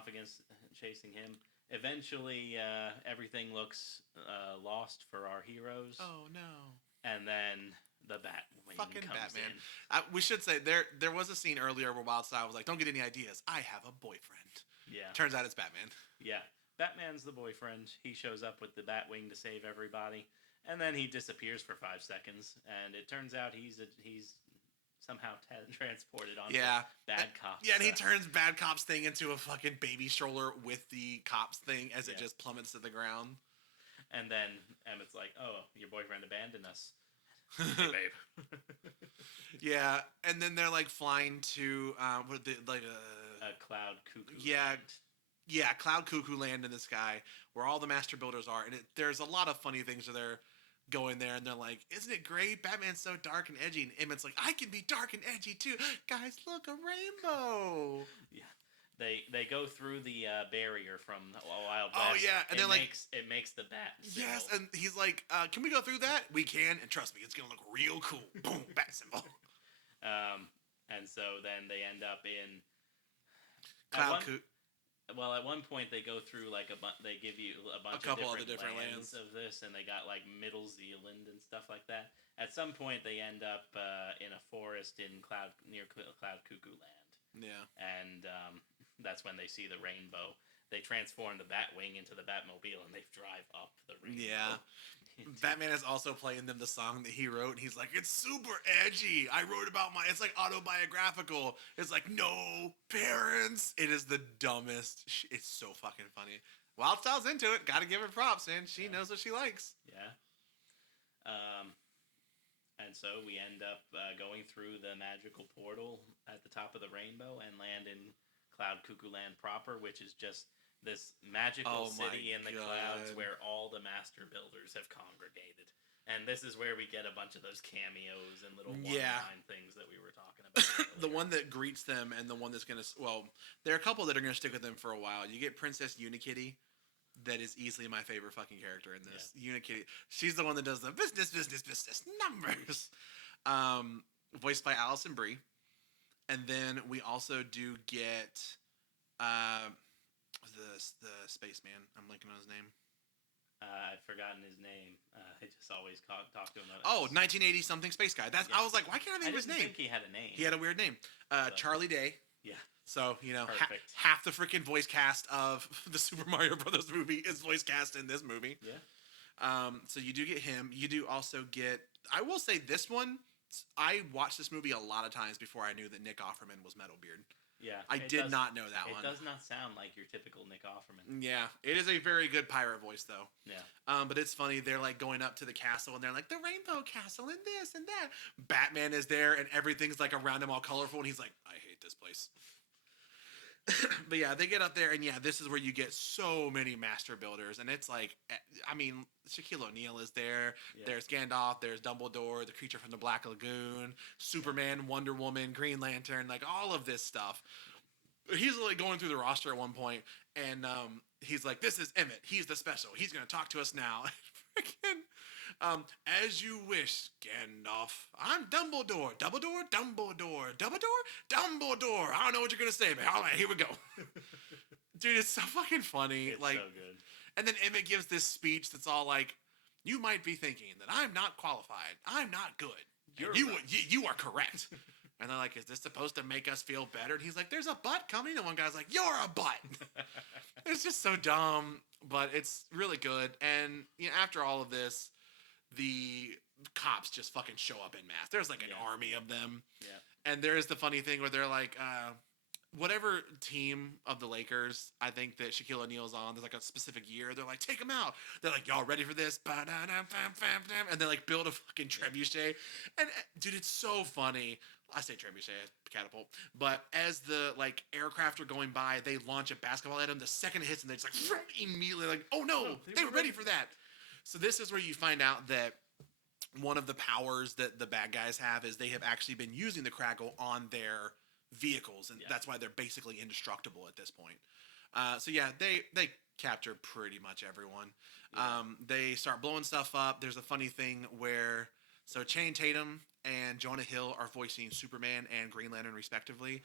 him. Eventually, everything looks lost for our heroes, Oh no! and then the Batwing Fucking comes Batman. in. We should say there was a scene earlier where Wildside was like, "Don't get any ideas. I have a boyfriend." Yeah, Turns out it's Batman. yeah. Batman's the boyfriend. He shows up with the Batwing to save everybody, and then he disappears for 5 seconds. And it turns out he's somehow transported onto Yeah. Bad Cop. Yeah, and he turns Bad Cop's thing into a fucking baby stroller with the cops thing as it Yeah. just plummets to the ground. And then Emmett's like, "Oh, your boyfriend abandoned us." Hey, babe. Yeah, and then they're like flying to A cloud cuckoo. Yeah. land. yeah, Cloud Cuckoo Land in the sky where all the master builders are, and there's a lot of funny things where they're going there and they're like, "Isn't it great? Batman's so dark and edgy," and Emmett's like, "I can be dark and edgy too, guys. Look, a rainbow." Yeah. They go through the barrier from Wild West. Oh, yeah, and it they're like- it makes the bat. Yes, symbol. and he's like, "Can we go through that? We can, and trust me, it's gonna look real cool." Boom, bat symbol. And so then they end up in Cloud Cuckoo. Well, at one point they go through like they give you a bunch couple of of the different lands. of this, and they got like Middle Zealand and stuff like that. At some point, they end up in a forest near Cloud Cuckoo Land, Yeah. and that's when they see the rainbow. They transform the Batwing into the Batmobile, and they drive up the rainbow. Yeah. Batman is also playing them the song that he wrote, and he's like, "It's super edgy. I wrote about it's like autobiographical. It's like, no parents." It is the dumbest. It's so fucking funny. Wildstyle's into it. Gotta give her props, man. She knows what she likes. Yeah. And so we end up going through the magical portal at the top of the rainbow and land in Cloud Cuckoo Land proper, which is just this magical Oh my city in the clouds God. where all the master builders have congregated. And this is where we get a bunch of those cameos and little Yeah. one-line things that we were talking about. The earlier. one that greets them and the one that's gonna there are a couple that are gonna stick with them for a while. You get Princess Unikitty, that is easily my favorite fucking character in this. Unikitty, she's the one that does the business numbers. Voiced by Alison Brie, and then we also do get the spaceman. I'm blanking on his name. I've forgotten his name. I just always talk to him. Oh, 1980 something space guy. Yeah. I was like, why can't I think I of his didn't name? think he had a name. He had a weird name. Charlie Day. Yeah. So, Perfect. half the freaking voice cast of the Super Mario Brothers movie is voice cast in this movie. Yeah. So you do get him. You do also get, I will say this one, I watched this movie a lot of times before I knew that Nick Offerman was Metalbeard. Yeah. I did not know that one. It does not sound like your typical Nick Offerman. Yeah, it is a very good pirate voice though. Yeah. But it's funny, they're like going up to the castle and they're like, the Rainbow Castle and this and that. Batman is there and everything's like around him all colorful and he's like, I hate this place. But yeah, they get up there and yeah, this is where you get so many master builders and it's like, I mean, Shaquille O'Neal is there. Yeah. There's Gandalf. There's Dumbledore, the creature from the Black Lagoon, Superman, Wonder Woman, Green Lantern, like all of this stuff. He's like going through the roster at one point, and he's like, "This is Emmett. He's the special. He's gonna talk to us now." Freaking, as you wish, Gandalf. I'm Dumbledore. Dumbledore. I don't know what you're gonna say, but all right, here we go. Dude, it's so fucking funny. It's Like, so good. and then Emmett gives this speech that's all like, "You might be thinking that I'm not qualified. I'm not good. You're And right." you are correct." And they're like, "Is this supposed to make us feel better?" And he's like, "There's a butt coming." And one guy's like, "You're a butt." It's just so dumb, but it's really good. And after all of this, the cops just fucking show up in mass. There's like an army of them. Yeah. And there is the funny thing where they're like, whatever team of the Lakers, I think that Shaquille O'Neal's on, there's like a specific year. They're like, take him out. They're like, y'all ready for this? And they like build a fucking trebuchet. And dude, it's so funny. I say trebuchet, catapult. But as the like aircraft are going by, they launch a basketball at them. The second it hits them, they're just like immediately like, oh no, they were ready for that. So this is where you find out that one of the powers that the bad guys have is they have actually been using the Kragle on their vehicles, and that's why they're basically indestructible at this point. So yeah, they capture pretty much everyone. They start blowing stuff up. There's a funny thing where Channing Tatum and Jonah Hill are voicing Superman and Green Lantern respectively.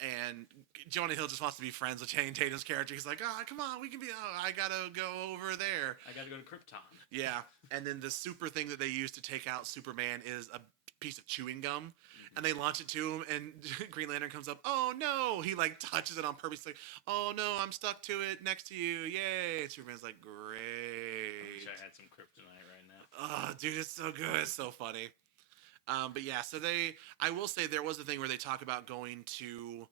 And Jonah Hill just wants to be friends with Channing Tatum's character. He's like, "Oh, come on, we can be. Oh, I gotta go over there. I gotta go to Krypton." Yeah, and then the super thing that they use to take out Superman is a piece of chewing gum, and they launch it to him, and Green Lantern comes up. Oh no! He like touches it on purpose, like, "Oh no, I'm stuck to it next to you. Yay!" And Superman's like, "Great." I wish I had some kryptonite right now. Oh, dude, it's so good. It's so funny. But yeah, so I will say there was a thing where they talk about going to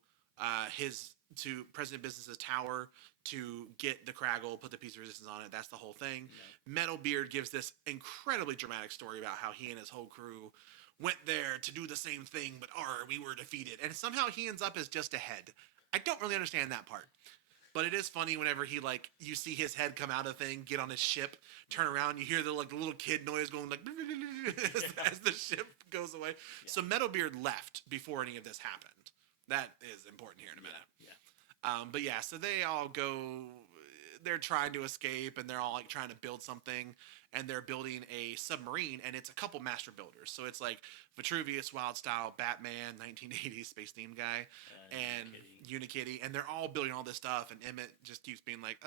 to President Business's tower to get the Kragle, put the piece of resistance on it. That's the whole thing. Metalbeard gives this incredibly dramatic story about how he and his whole crew went there to do the same thing, but we were defeated. And somehow he ends up as just a head. I don't really understand that part. But it is funny whenever he you see his head come out of the thing, get on his ship, turn around, you hear the little kid noise going like as the ship goes away. Yeah. So Metalbeard left before any of this happened. That is important here in a minute. Yeah. But yeah, so they all go. They're trying to escape, and they're all like trying to build something, and they're building a submarine, and it's a couple master builders. So it's like Vitruvius, Wild Style, Batman, 1980s space theme guy, and Unikitty, and they're all building all this stuff. And Emmett just keeps being like,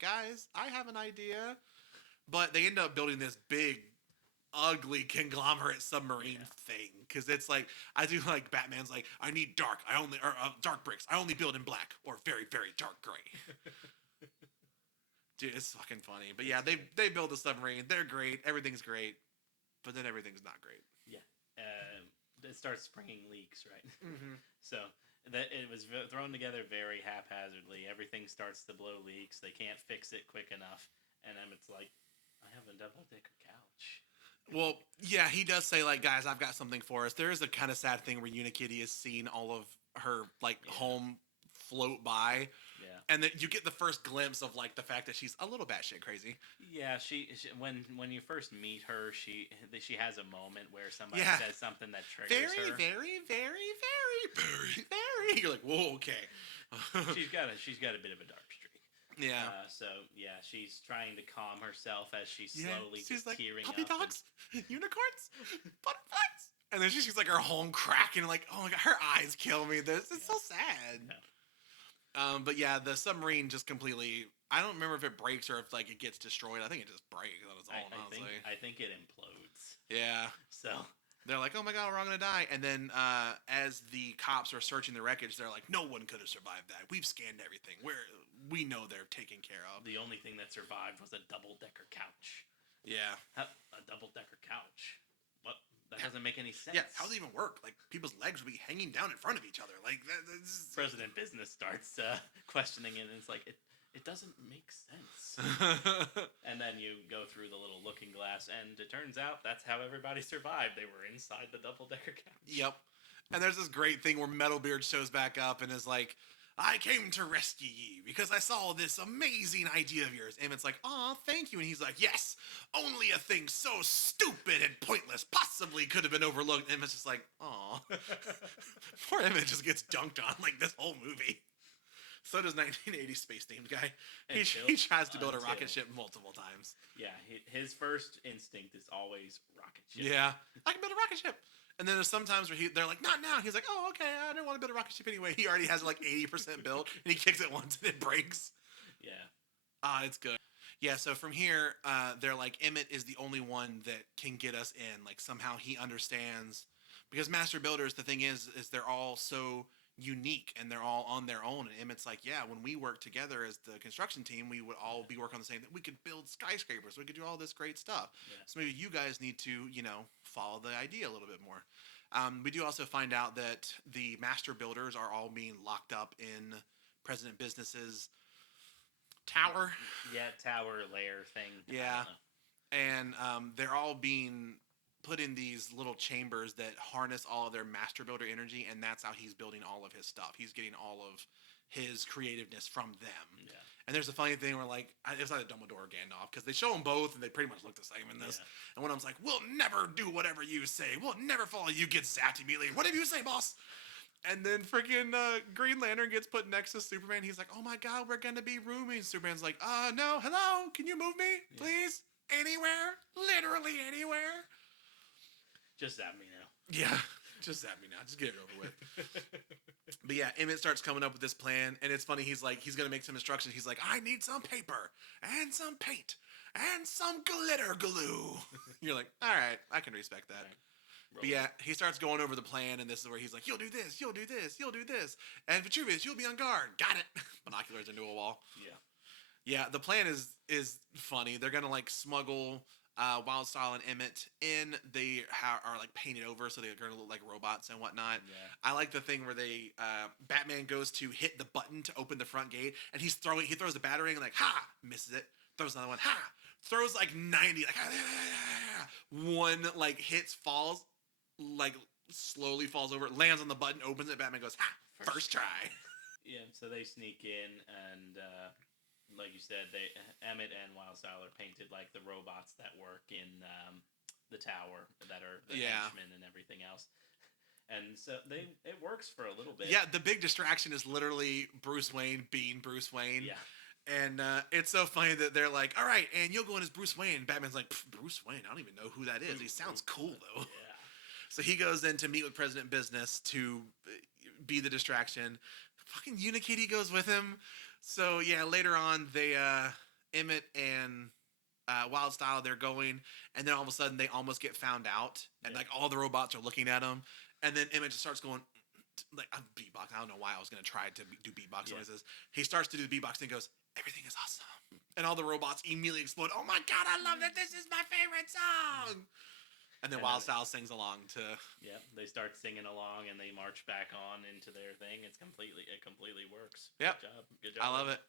guys, I have an idea," but they end up building this big, ugly conglomerate submarine thing, because it's like, I do like Batman's like, "I need dark bricks. I only build in black or very, very dark gray." Dude, it's fucking funny. But yeah, they build the submarine. They're great. Everything's great. But then everything's not great. Yeah. It starts springing leaks, right? Mm-hmm. So it was thrown together very haphazardly. Everything starts to blow leaks. They can't fix it quick enough. And Emmett's like, "I have a double-decker couch." Well, yeah, he does say, like, "Guys, I've got something for us." There is a kind of sad thing where Unikitty is seeing all of her, home float by. Yeah. And then you get the first glimpse of, like, the fact that she's a little batshit crazy. Yeah, she when you first meet her, she has a moment where somebody says something that triggers her. Very, very, very, very, very. You're like, whoa, okay. she's got a bit of a dark streak. Yeah. So yeah, she's trying to calm herself as she's slowly she's like, tearing puppy up. Dogs, unicorns, butterflies, and then she's like her home cracking, like, oh my god, her eyes kill me. It's so sad. Yeah. But yeah, the submarine just completely. I don't remember if it breaks or if it gets destroyed. I think it just breaks on its own. I think it implodes. Yeah. So they're like, "Oh my god, we're all gonna die!" And then as the cops are searching the wreckage, they're like, "No one could have survived that. We've scanned everything. We know they're taken care of." The only thing that survived was a double-decker couch. Yeah. A double-decker couch. What? That doesn't make any sense. Yeah, how does it even work? Like, people's legs would be hanging down in front of each other. Like, that's... President Business starts questioning it, and it's like, it doesn't make sense. And then you go through the little looking glass, and it turns out that's how everybody survived. They were inside the double-decker couch. Yep. And there's this great thing where Metalbeard shows back up and is like, "I came to rescue ye because I saw this amazing idea of yours." And it's like, "Aw, thank you." And he's like, "Yes, only a thing so stupid and pointless possibly could have been overlooked." And Emmett's just like, "Aw." Poor Emmett just gets dunked on like this whole movie. So does 1980 space themed guy. He tries to build a rocket ship multiple times. Yeah, his first instinct is always rocket ship. Yeah, I can build a rocket ship. And then there's sometimes where they're like, not now. He's like, oh, okay, I didn't want to build a rocket ship anyway. He already has like 80% built, and he kicks it once and it breaks. Yeah. It's good. Yeah, so from here, they're like, Emmett is the only one that can get us in. Like, somehow he understands. Because Master Builders, the thing is they're all so unique and they're all on their own. And Emmett's like, yeah, when we work together as the construction team, we would all be working on the same thing. We could build skyscrapers. We could do all this great stuff. Yeah. So maybe you guys need to, follow the idea a little bit more. We do also find out that the Master Builders are all being locked up in President Business's tower. Yeah, tower lair thing. Yeah. And they're all being put in these little chambers that harness all of their master builder energy, and that's how he's building all of his stuff. He's getting all of his creativeness from them. Yeah. And there's a funny thing where, like, it's like a Dumbledore or Gandalf, because they show them both, and they pretty much look the same in this. Yeah. And one of them's like, we'll never do whatever you say. We'll never follow you. Get zapped immediately. Whatever you say, boss. And then freaking Green Lantern gets put next to Superman. He's like, oh my God, we're going to be roomies. Superman's like, no, hello, can you move me, please? Anywhere? Literally anywhere? Just zap me now. Yeah, just zap me now. Just get it over with. But yeah, Emmett starts coming up with this plan, and it's funny. He's like, he's going to make some instructions. He's like, I need some paper and some paint and some glitter glue. You're like, all right, I can respect that. Right. But yeah, he starts going over the plan, and this is where he's like, you'll do this, you'll do this, you'll do this. And Vitruvius, you'll be on guard. Got it. Binoculars into a wall. Yeah. Yeah, the plan is funny. They're going to, like, smuggle Wildstyle and Emmett in. They are, like, painted over, so they're going to look like robots and whatnot. Yeah. I like the thing where they Batman goes to hit the button to open the front gate, and he throws the batarang and, like, ha! Misses it. Throws another one. Ha! Throws, like, 90. Like, one, like, hits, falls, like, slowly falls over, lands on the button, opens it. Batman goes, ha! First try. Yeah, so they sneak in, and like you said, Emmett and Wildstyle are painted like the robots that work in the tower, that are the henchmen and everything else. And so it works for a little bit. Yeah, the big distraction is literally Bruce Wayne being Bruce Wayne. Yeah. And it's so funny that they're like, all right, and you'll go in as Bruce Wayne. Batman's like, Bruce Wayne? I don't even know who that is. He sounds cool, though. Yeah. So he goes in to meet with President Business to be the distraction. Fucking Unikitty goes with him. So, yeah, later on, they, Emmett and Wildstyle, they're going, and then all of a sudden, they almost get found out, and, like, all the robots are looking at them, and then Emmett just starts going, like, I'm beatbox. I don't know why I was going to try to do beatbox noises. He starts to do the beatbox, and goes, everything is awesome. And all the robots immediately explode. Oh, my God, I love it. This is my favorite song. And then Wildstyle sings along to... Yeah, they start singing along, and they march back on into their thing. It completely works. Yep. Good job. I love it.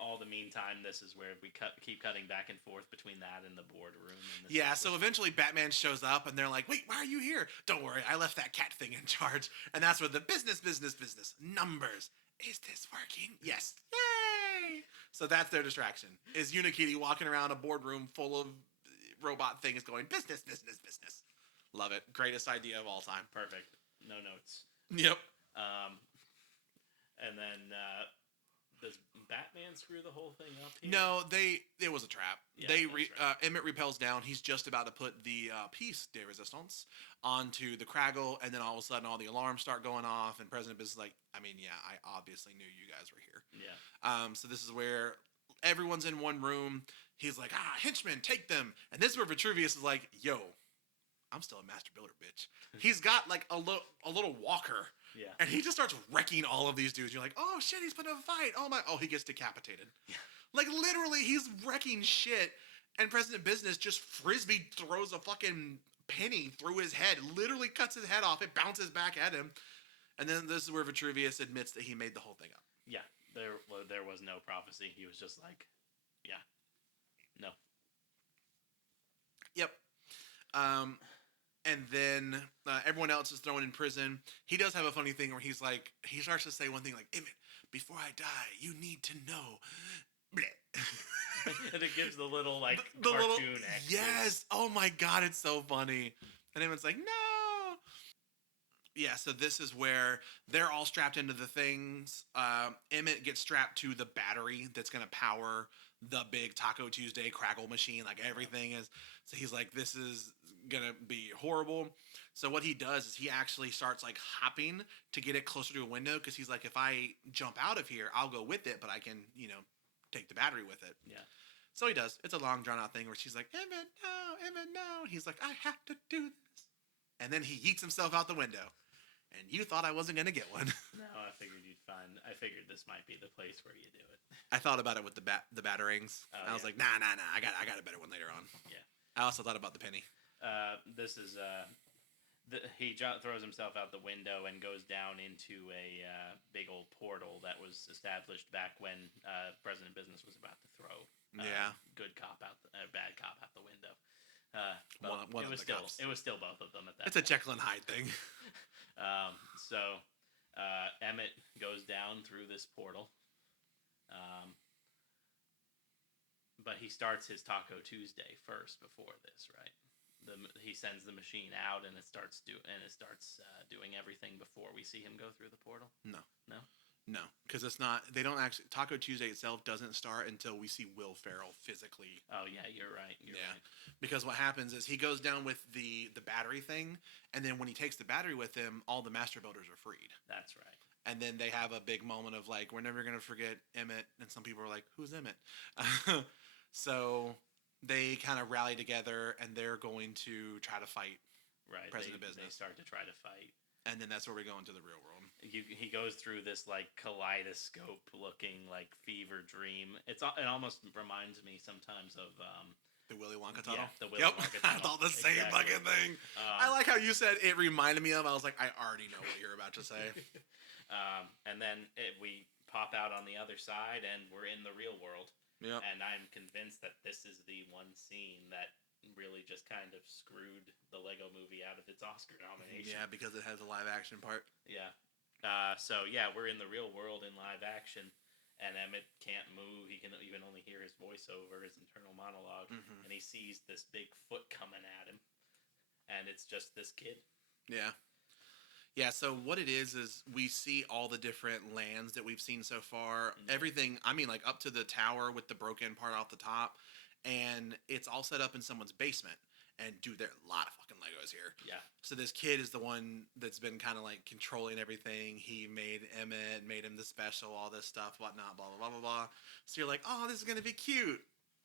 All the meantime, this is where we keep cutting back and forth between that and the boardroom. Yeah, so eventually Batman shows up, and they're like, wait, why are you here? Don't worry, I left that cat thing in charge. And that's where the business, numbers. Is this working? Yes. Yay! So that's their distraction, is Unikitty walking around a boardroom full of robot things going, business. Love it. Greatest idea of all time. Perfect. No notes. Yep. And then does Batman screw the whole thing up here? No, it was a trap. Yeah, Emmett repels down. He's just about to put the piece de resistance onto the Craggle, and then all of a sudden all the alarms start going off, and President Business is like, I mean, yeah, I obviously knew you guys were here. Yeah. So this is where everyone's in one room. He's like, henchmen, take them. And this is where Vitruvius is like, yo, I'm still a master builder, bitch. He's got like a little walker. Yeah. And he just starts wrecking all of these dudes. You're like, oh shit, he's putting up a fight. Oh, he gets decapitated. Yeah. Like literally he's wrecking shit. And President Business just frisbee throws a fucking penny through his head, literally cuts his head off. It bounces back at him. And then this is where Vitruvius admits that he made the whole thing up. Yeah. There was no prophecy. He was just like, yeah. No. Yep. And then everyone else is thrown in prison. He does have a funny thing where he starts to say one thing like, Emmett, before I die, you need to know. And it gives the little, like, the cartoon little, X's. Yes. Oh, my God. It's so funny. And Emmett's like, no. Yeah, so this is where they're all strapped into the things. Emmett gets strapped to the battery that's going to power the big Taco Tuesday Craggle machine. Like, everything is... So he's like, this is gonna be horrible. So what he does is he actually starts like hopping to get it closer to a window because he's like, if I jump out of here, I'll go with it, but I can, take the battery with it. Yeah. So he does. It's a long drawn out thing where she's like, Emmett, no, Emmett, no. He's like, I have to do this. And then he yeets himself out the window. And you thought I wasn't gonna get one. No, I figured I figured this might be the place where you do it. I thought about it with the batarangs. Oh, I was yeah. like, nah. I got a better one later on. Yeah. I also thought about the penny. This is he throws himself out the window and goes down into a big old portal that was established back when President Business was about to throw good cop out, bad cop out the window. One of the cops. It was still both of them at that. It's a Jekyll and Hyde thing. So Emmett goes down through this portal, but he starts his Taco Tuesday first before this, right? He sends the machine out and it starts doing everything before we see him go through the portal. No, No, because it's not. They don't actually. Taco Tuesday itself doesn't start until we see Will Ferrell physically. Oh yeah, you're right. You're right. Because what happens is he goes down with the battery thing, and then when he takes the battery with him, all the master builders are freed. That's right. And then they have a big moment of like, we're never gonna forget Emmett, and some people are like, who's Emmett? So they kind of rally together, and they're going to try to fight President Business. They start to try to fight. And then that's where we go into the real world. He goes through this like kaleidoscope looking like fever dream. It almost reminds me sometimes of the Willy Wonka tunnel. Yeah, the Willy Wonka tunnel. I thought the same fucking thing. I like how you said it reminded me of. I was like, I already know what you're about to say. And then we pop out on the other side, and we're in the real world. Yep. And I'm convinced that this is the one scene that really just kind of screwed the Lego movie out of its Oscar nomination. Yeah, because it has a live action part. Yeah. So we're in the real world in live action, and Emmett can't move. He can even only hear his voiceover, his internal monologue, and he sees this big foot coming at him, and it's just this kid. Yeah. Yeah, so what it is we see all the different lands that we've seen so far. Mm-hmm. Everything, I mean, like up to the tower with the broken part off the top, and it's all set up in someone's basement. And dude, there are a lot of fucking Legos here. Yeah. So this kid is the one that's been kind of like controlling everything. He made Emmett, made him the special, all this stuff, whatnot, blah, blah, blah, blah, blah. So you're like, oh, this is going to be cute.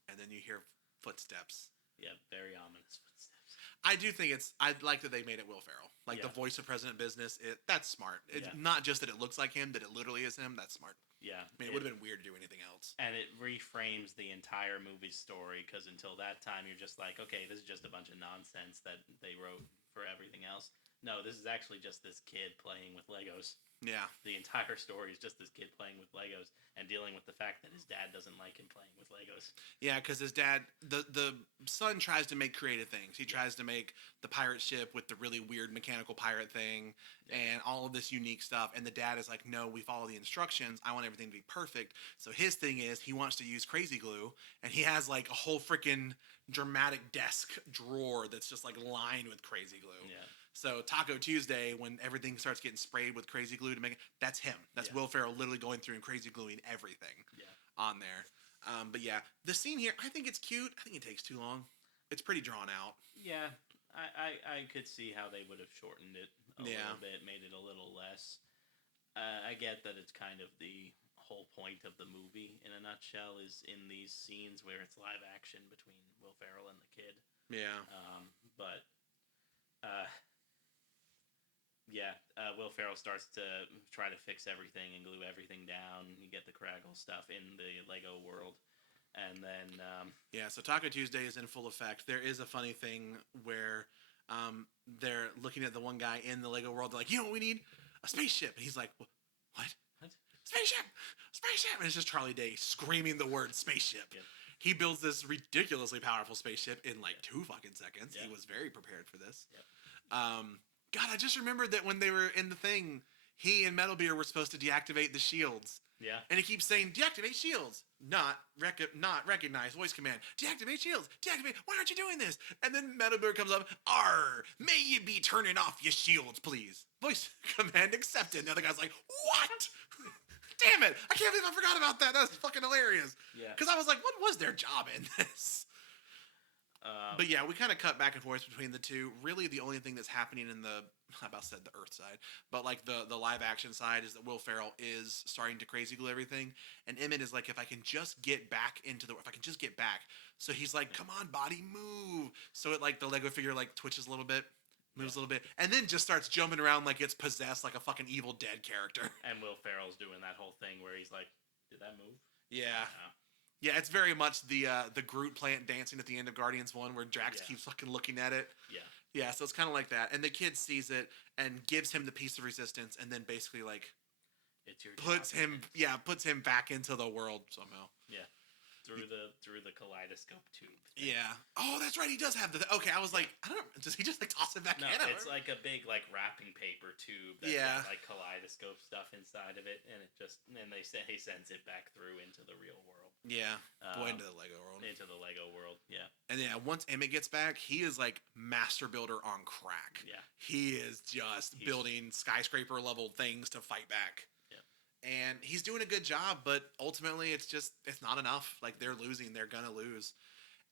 And then you hear footsteps. Yeah, very ominous footsteps. I do think I like that they made it Will Ferrell. Like the voice of President Business, that's smart. It's not just that it looks like him, that it literally is him. That's smart. Yeah. I mean, it would have been weird to do anything else. And it reframes the entire movie's story, because until that time, you're just like, okay, this is just a bunch of nonsense that they wrote for everything else. No, this is actually just this kid playing with Legos. Yeah. The entire story is just this kid playing with Legos and dealing with the fact that his dad doesn't like him playing with Legos. Yeah, because his dad, the son tries to make creative things. He tries to make the pirate ship with the really weird mechanical pirate thing and all of this unique stuff. And the dad is like, no, we follow the instructions. I want everything to be perfect. So his thing is he wants to use crazy glue. And he has like a whole freaking dramatic desk drawer that's just like lined with crazy glue. Yeah. So Taco Tuesday, when everything starts getting sprayed with crazy glue to make it, that's him. That's Will Ferrell literally going through and crazy gluing everything on there. But yeah, the scene here, I think it's cute. I think it takes too long. It's pretty drawn out. Yeah, I could see how they would have shortened it a little bit, made it a little less. I get that it's kind of the whole point of the movie, in a nutshell, is in these scenes where it's live action between Will Ferrell and the kid. Yeah. But Will Ferrell starts to try to fix everything and glue everything down. You get the Craggle stuff in the Lego world. And then... so Taco Tuesday is in full effect. There is a funny thing where they're looking at the one guy in the Lego world. They're like, you know what we need? A spaceship. And he's like, what? Spaceship! Spaceship! And it's just Charlie Day screaming the word spaceship. Yep. He builds this ridiculously powerful spaceship in like 2 fucking seconds. Yep. He was very prepared for this. Yep. God, I just remembered that when they were in the thing, he and Metalbeer were supposed to deactivate the shields. Yeah. And he keeps saying, deactivate shields. Not recognize voice command. Deactivate shields. Deactivate. Why aren't you doing this? And then Metalbeer comes up. Arr, may you be turning off your shields, please. Voice command accepted. And the other guy's like, what? Damn it. I can't believe I forgot about that. That was fucking hilarious. Yeah. Because I was like, what was their job in this? But yeah, we kind of cut back and forth between the two. Really, the only thing that's happening in the I about said the Earth side, but like the live action side is that Will Ferrell is starting to crazy glue everything, and Emmett is like, if I can just get back if I can just get back. So he's like, come on, body, move. So it like the Lego figure like twitches a little bit, moves a little bit, and then just starts jumping around like it's possessed, like a fucking Evil Dead character. And Will Ferrell's doing that whole thing where he's like, "Did that move?" Yeah. Yeah, it's very much the Groot plant dancing at the end of Guardians 1 where Drax keeps fucking looking at it. Yeah. Yeah, so it's kind of like that. And the kid sees it and gives him the piece of resistance and then basically like it's your puts job, puts him back into the world somehow. Yeah. Through the kaleidoscope tube thing. Yeah. Oh, that's right. He does have the okay, I was like, I don't know, does he just like toss it back in? No, it's like a big like wrapping paper tube that's got like kaleidoscope stuff inside of it, and they say he sends it back through into the real world. Yeah, into the Lego world. Into the Lego world, yeah. And yeah, once Emmett gets back, he is like master builder on crack. Yeah. He is just building skyscraper level things to fight back. Yeah. And he's doing a good job, but ultimately it's not enough. Like they're losing, they're gonna lose.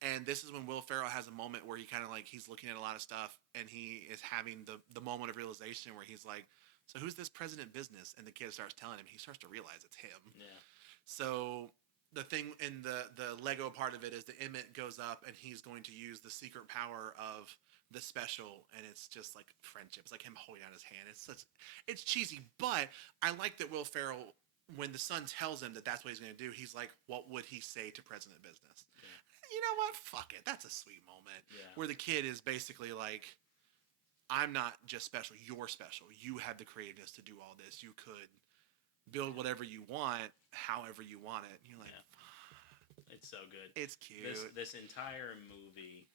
And this is when Will Ferrell has a moment where he kind of like he's looking at a lot of stuff and he is having the moment of realization where he's like, so who's this President Business? And the kid starts telling him, he starts to realize it's him. Yeah. So the thing in the Lego part of it is that Emmett goes up and he's going to use the secret power of the special, and it's just like friendship. It's like him holding out his hand. It's cheesy, but I like that Will Ferrell, when the son tells him that that's what he's going to do, he's like, what would he say to President Business? Yeah. You know what? Fuck it. That's a sweet moment. Yeah. Where the kid is basically like, I'm not just special. You're special. You have the creativeness to do all this. You could build whatever you want, however you want it. And you're like, it's so good. It's cute. This entire movie,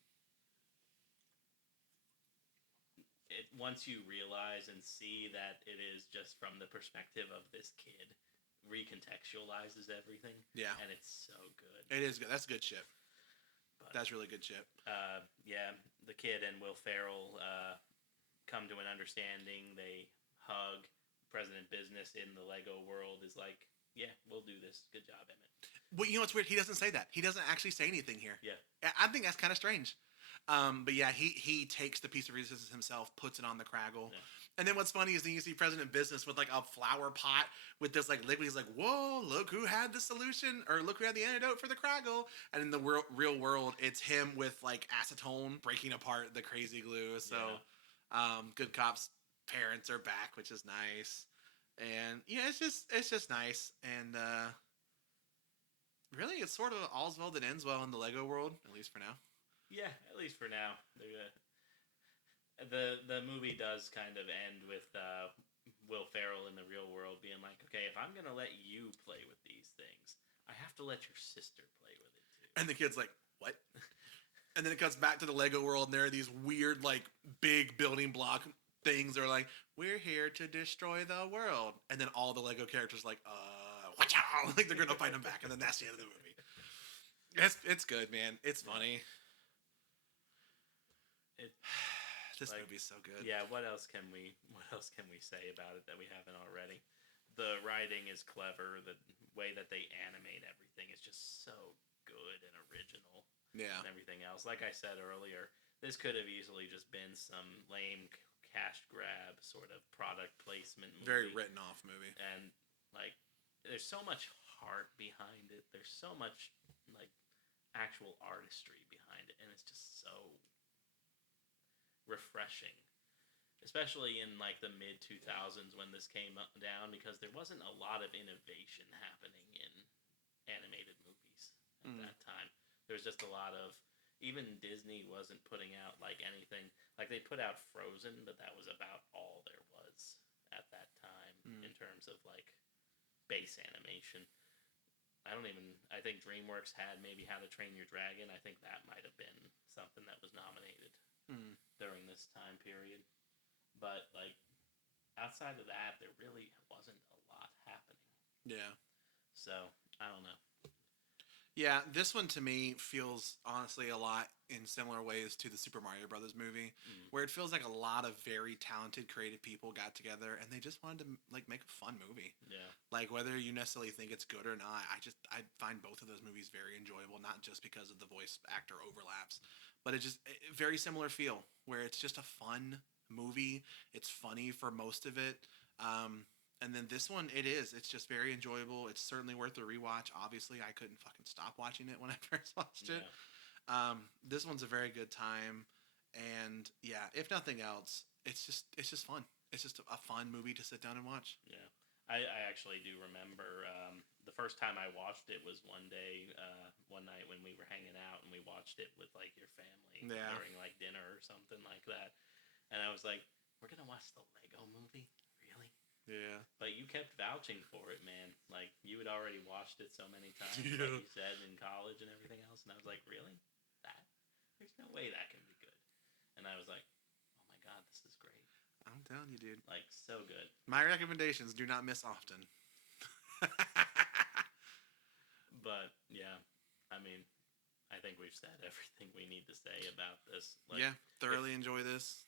once you realize and see that it is just from the perspective of this kid, recontextualizes everything. Yeah. And it's so good. It is good. That's good shit. That's really good shit. Yeah, the kid and Will Ferrell come to an understanding. They hug. President Business in the Lego world is like, yeah, we'll do this. Good job, Emmett. Well, you know what's weird? He doesn't say that. He doesn't actually say anything here. Yeah. I think that's kind of strange. But yeah, he takes the piece of resistance himself, puts it on the Craggle. Yeah. And then what's funny is then you see President Business with like a flower pot with this like liquid. He's like, whoa, look who had the solution, or look who had the antidote for the Craggle. And in the real world, it's him with like acetone breaking apart the crazy glue. So Good Cop's parents are back, which is nice. And yeah, it's just nice. And really, it's sort of all's well that ends well in the Lego world, at least for now. Yeah, at least for now. The movie does kind of end with Will Ferrell in the real world being like, okay, if I'm gonna let you play with these things, I have to let your sister play with it too. And the kid's like, what? And then it cuts back to the Lego world, and there are these weird, like, big building block things. Are like, we're here to destroy the world. And then all the Lego characters are like, watch out! Like, they're gonna fight them back, and then that's the end of the movie. It's good, man. It's funny. This movie's so good. Yeah, what else can we say about it that we haven't already? The writing is clever. The way that they animate everything is just so good and original. Yeah. And everything else. Like I said earlier, this could have easily just been some lame cash grab sort of product placement movie. Very written off movie. And like there's so much heart behind it. There's so much like actual artistry behind it, and it's just so refreshing, especially in like the mid 2000s when this came down, because there wasn't a lot of innovation happening in animated movies at that time. There was just a lot of, even Disney wasn't putting out like anything. Like they put out Frozen, but that was about all there was at that time in terms of like base animation. I think DreamWorks had maybe How to Train Your Dragon. I think that might have been something that was nominated during this time period. But like outside of that, there really wasn't a lot happening. Yeah. So I don't know. Yeah, this one to me feels honestly a lot in similar ways to the Super Mario Brothers movie, Mm, where it feels like a lot of very talented, creative people got together and they just wanted to like make a fun movie. yeah, Like whether you necessarily think it's good or not, I find both of those movies very enjoyable, not just because of the voice actor overlaps, but very similar feel where it's just a fun movie. It's funny for most of it. And then this one, it's just very enjoyable. It's certainly worth a rewatch. Obviously, I couldn't fucking stop watching it when I first watched it. yeah, This one's a very good time, and yeah, if nothing else, it's just fun. It's just a fun movie to sit down and watch. yeah. I actually do remember the first time I watched it was one day, one night when we were hanging out and we watched it with like your family Yeah, during like dinner or something like that. And I was like, "We're gonna watch the Lego Movie, really?" yeah, But you kept vouching for it, man. Like you had already watched it so many times, like yeah. you said in college and everything else. And I was like, "Really? That? There's no way that can be good." And I was like, "Oh my god, this is great! I'm telling you, dude. Like so good." My recommendations do not miss often. But yeah, I mean, I think we've said everything we need to say about this. Like, Yeah, if thoroughly enjoy this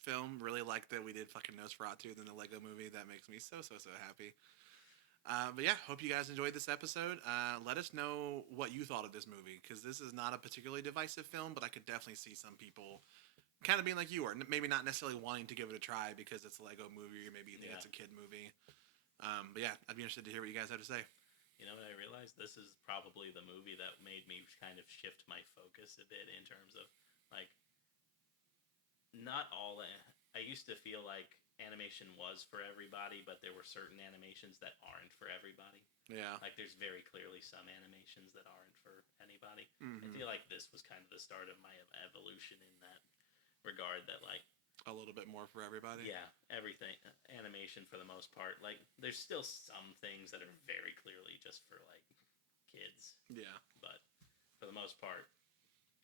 film. Really like that we did fucking Nosferatu than the Lego movie. That makes me so happy. But yeah, hope you guys enjoyed this episode. Let us know what you thought of this movie because this is not a particularly divisive film, but I could definitely see some people kind of being like you are, maybe not necessarily wanting to give it a try because it's a Lego movie or maybe you think yeah, it's a kid movie. But yeah, I'd be interested to hear what you guys have to say. you know what I realized? This is probably the movie that made me kind of shift my focus a bit in terms of like not all. I used to feel like animation was for everybody, but there were certain animations that aren't for everybody. Yeah. Like there's very clearly some animations that aren't for anybody. I Hmm. feel like this was kind of the start of my evolution in that regard. That like A little bit more for everybody. yeah, everything animation for the most part. Like there's still some things that are very clearly just for like kids, Yeah. but for the most part,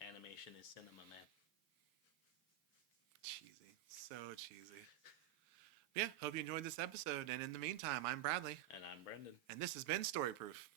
animation is cinema, man. Cheesy. So cheesy. Yeah, hope you enjoyed this episode. And in the meantime, I'm Bradley. And I'm Brendan. And this has been Story Proof.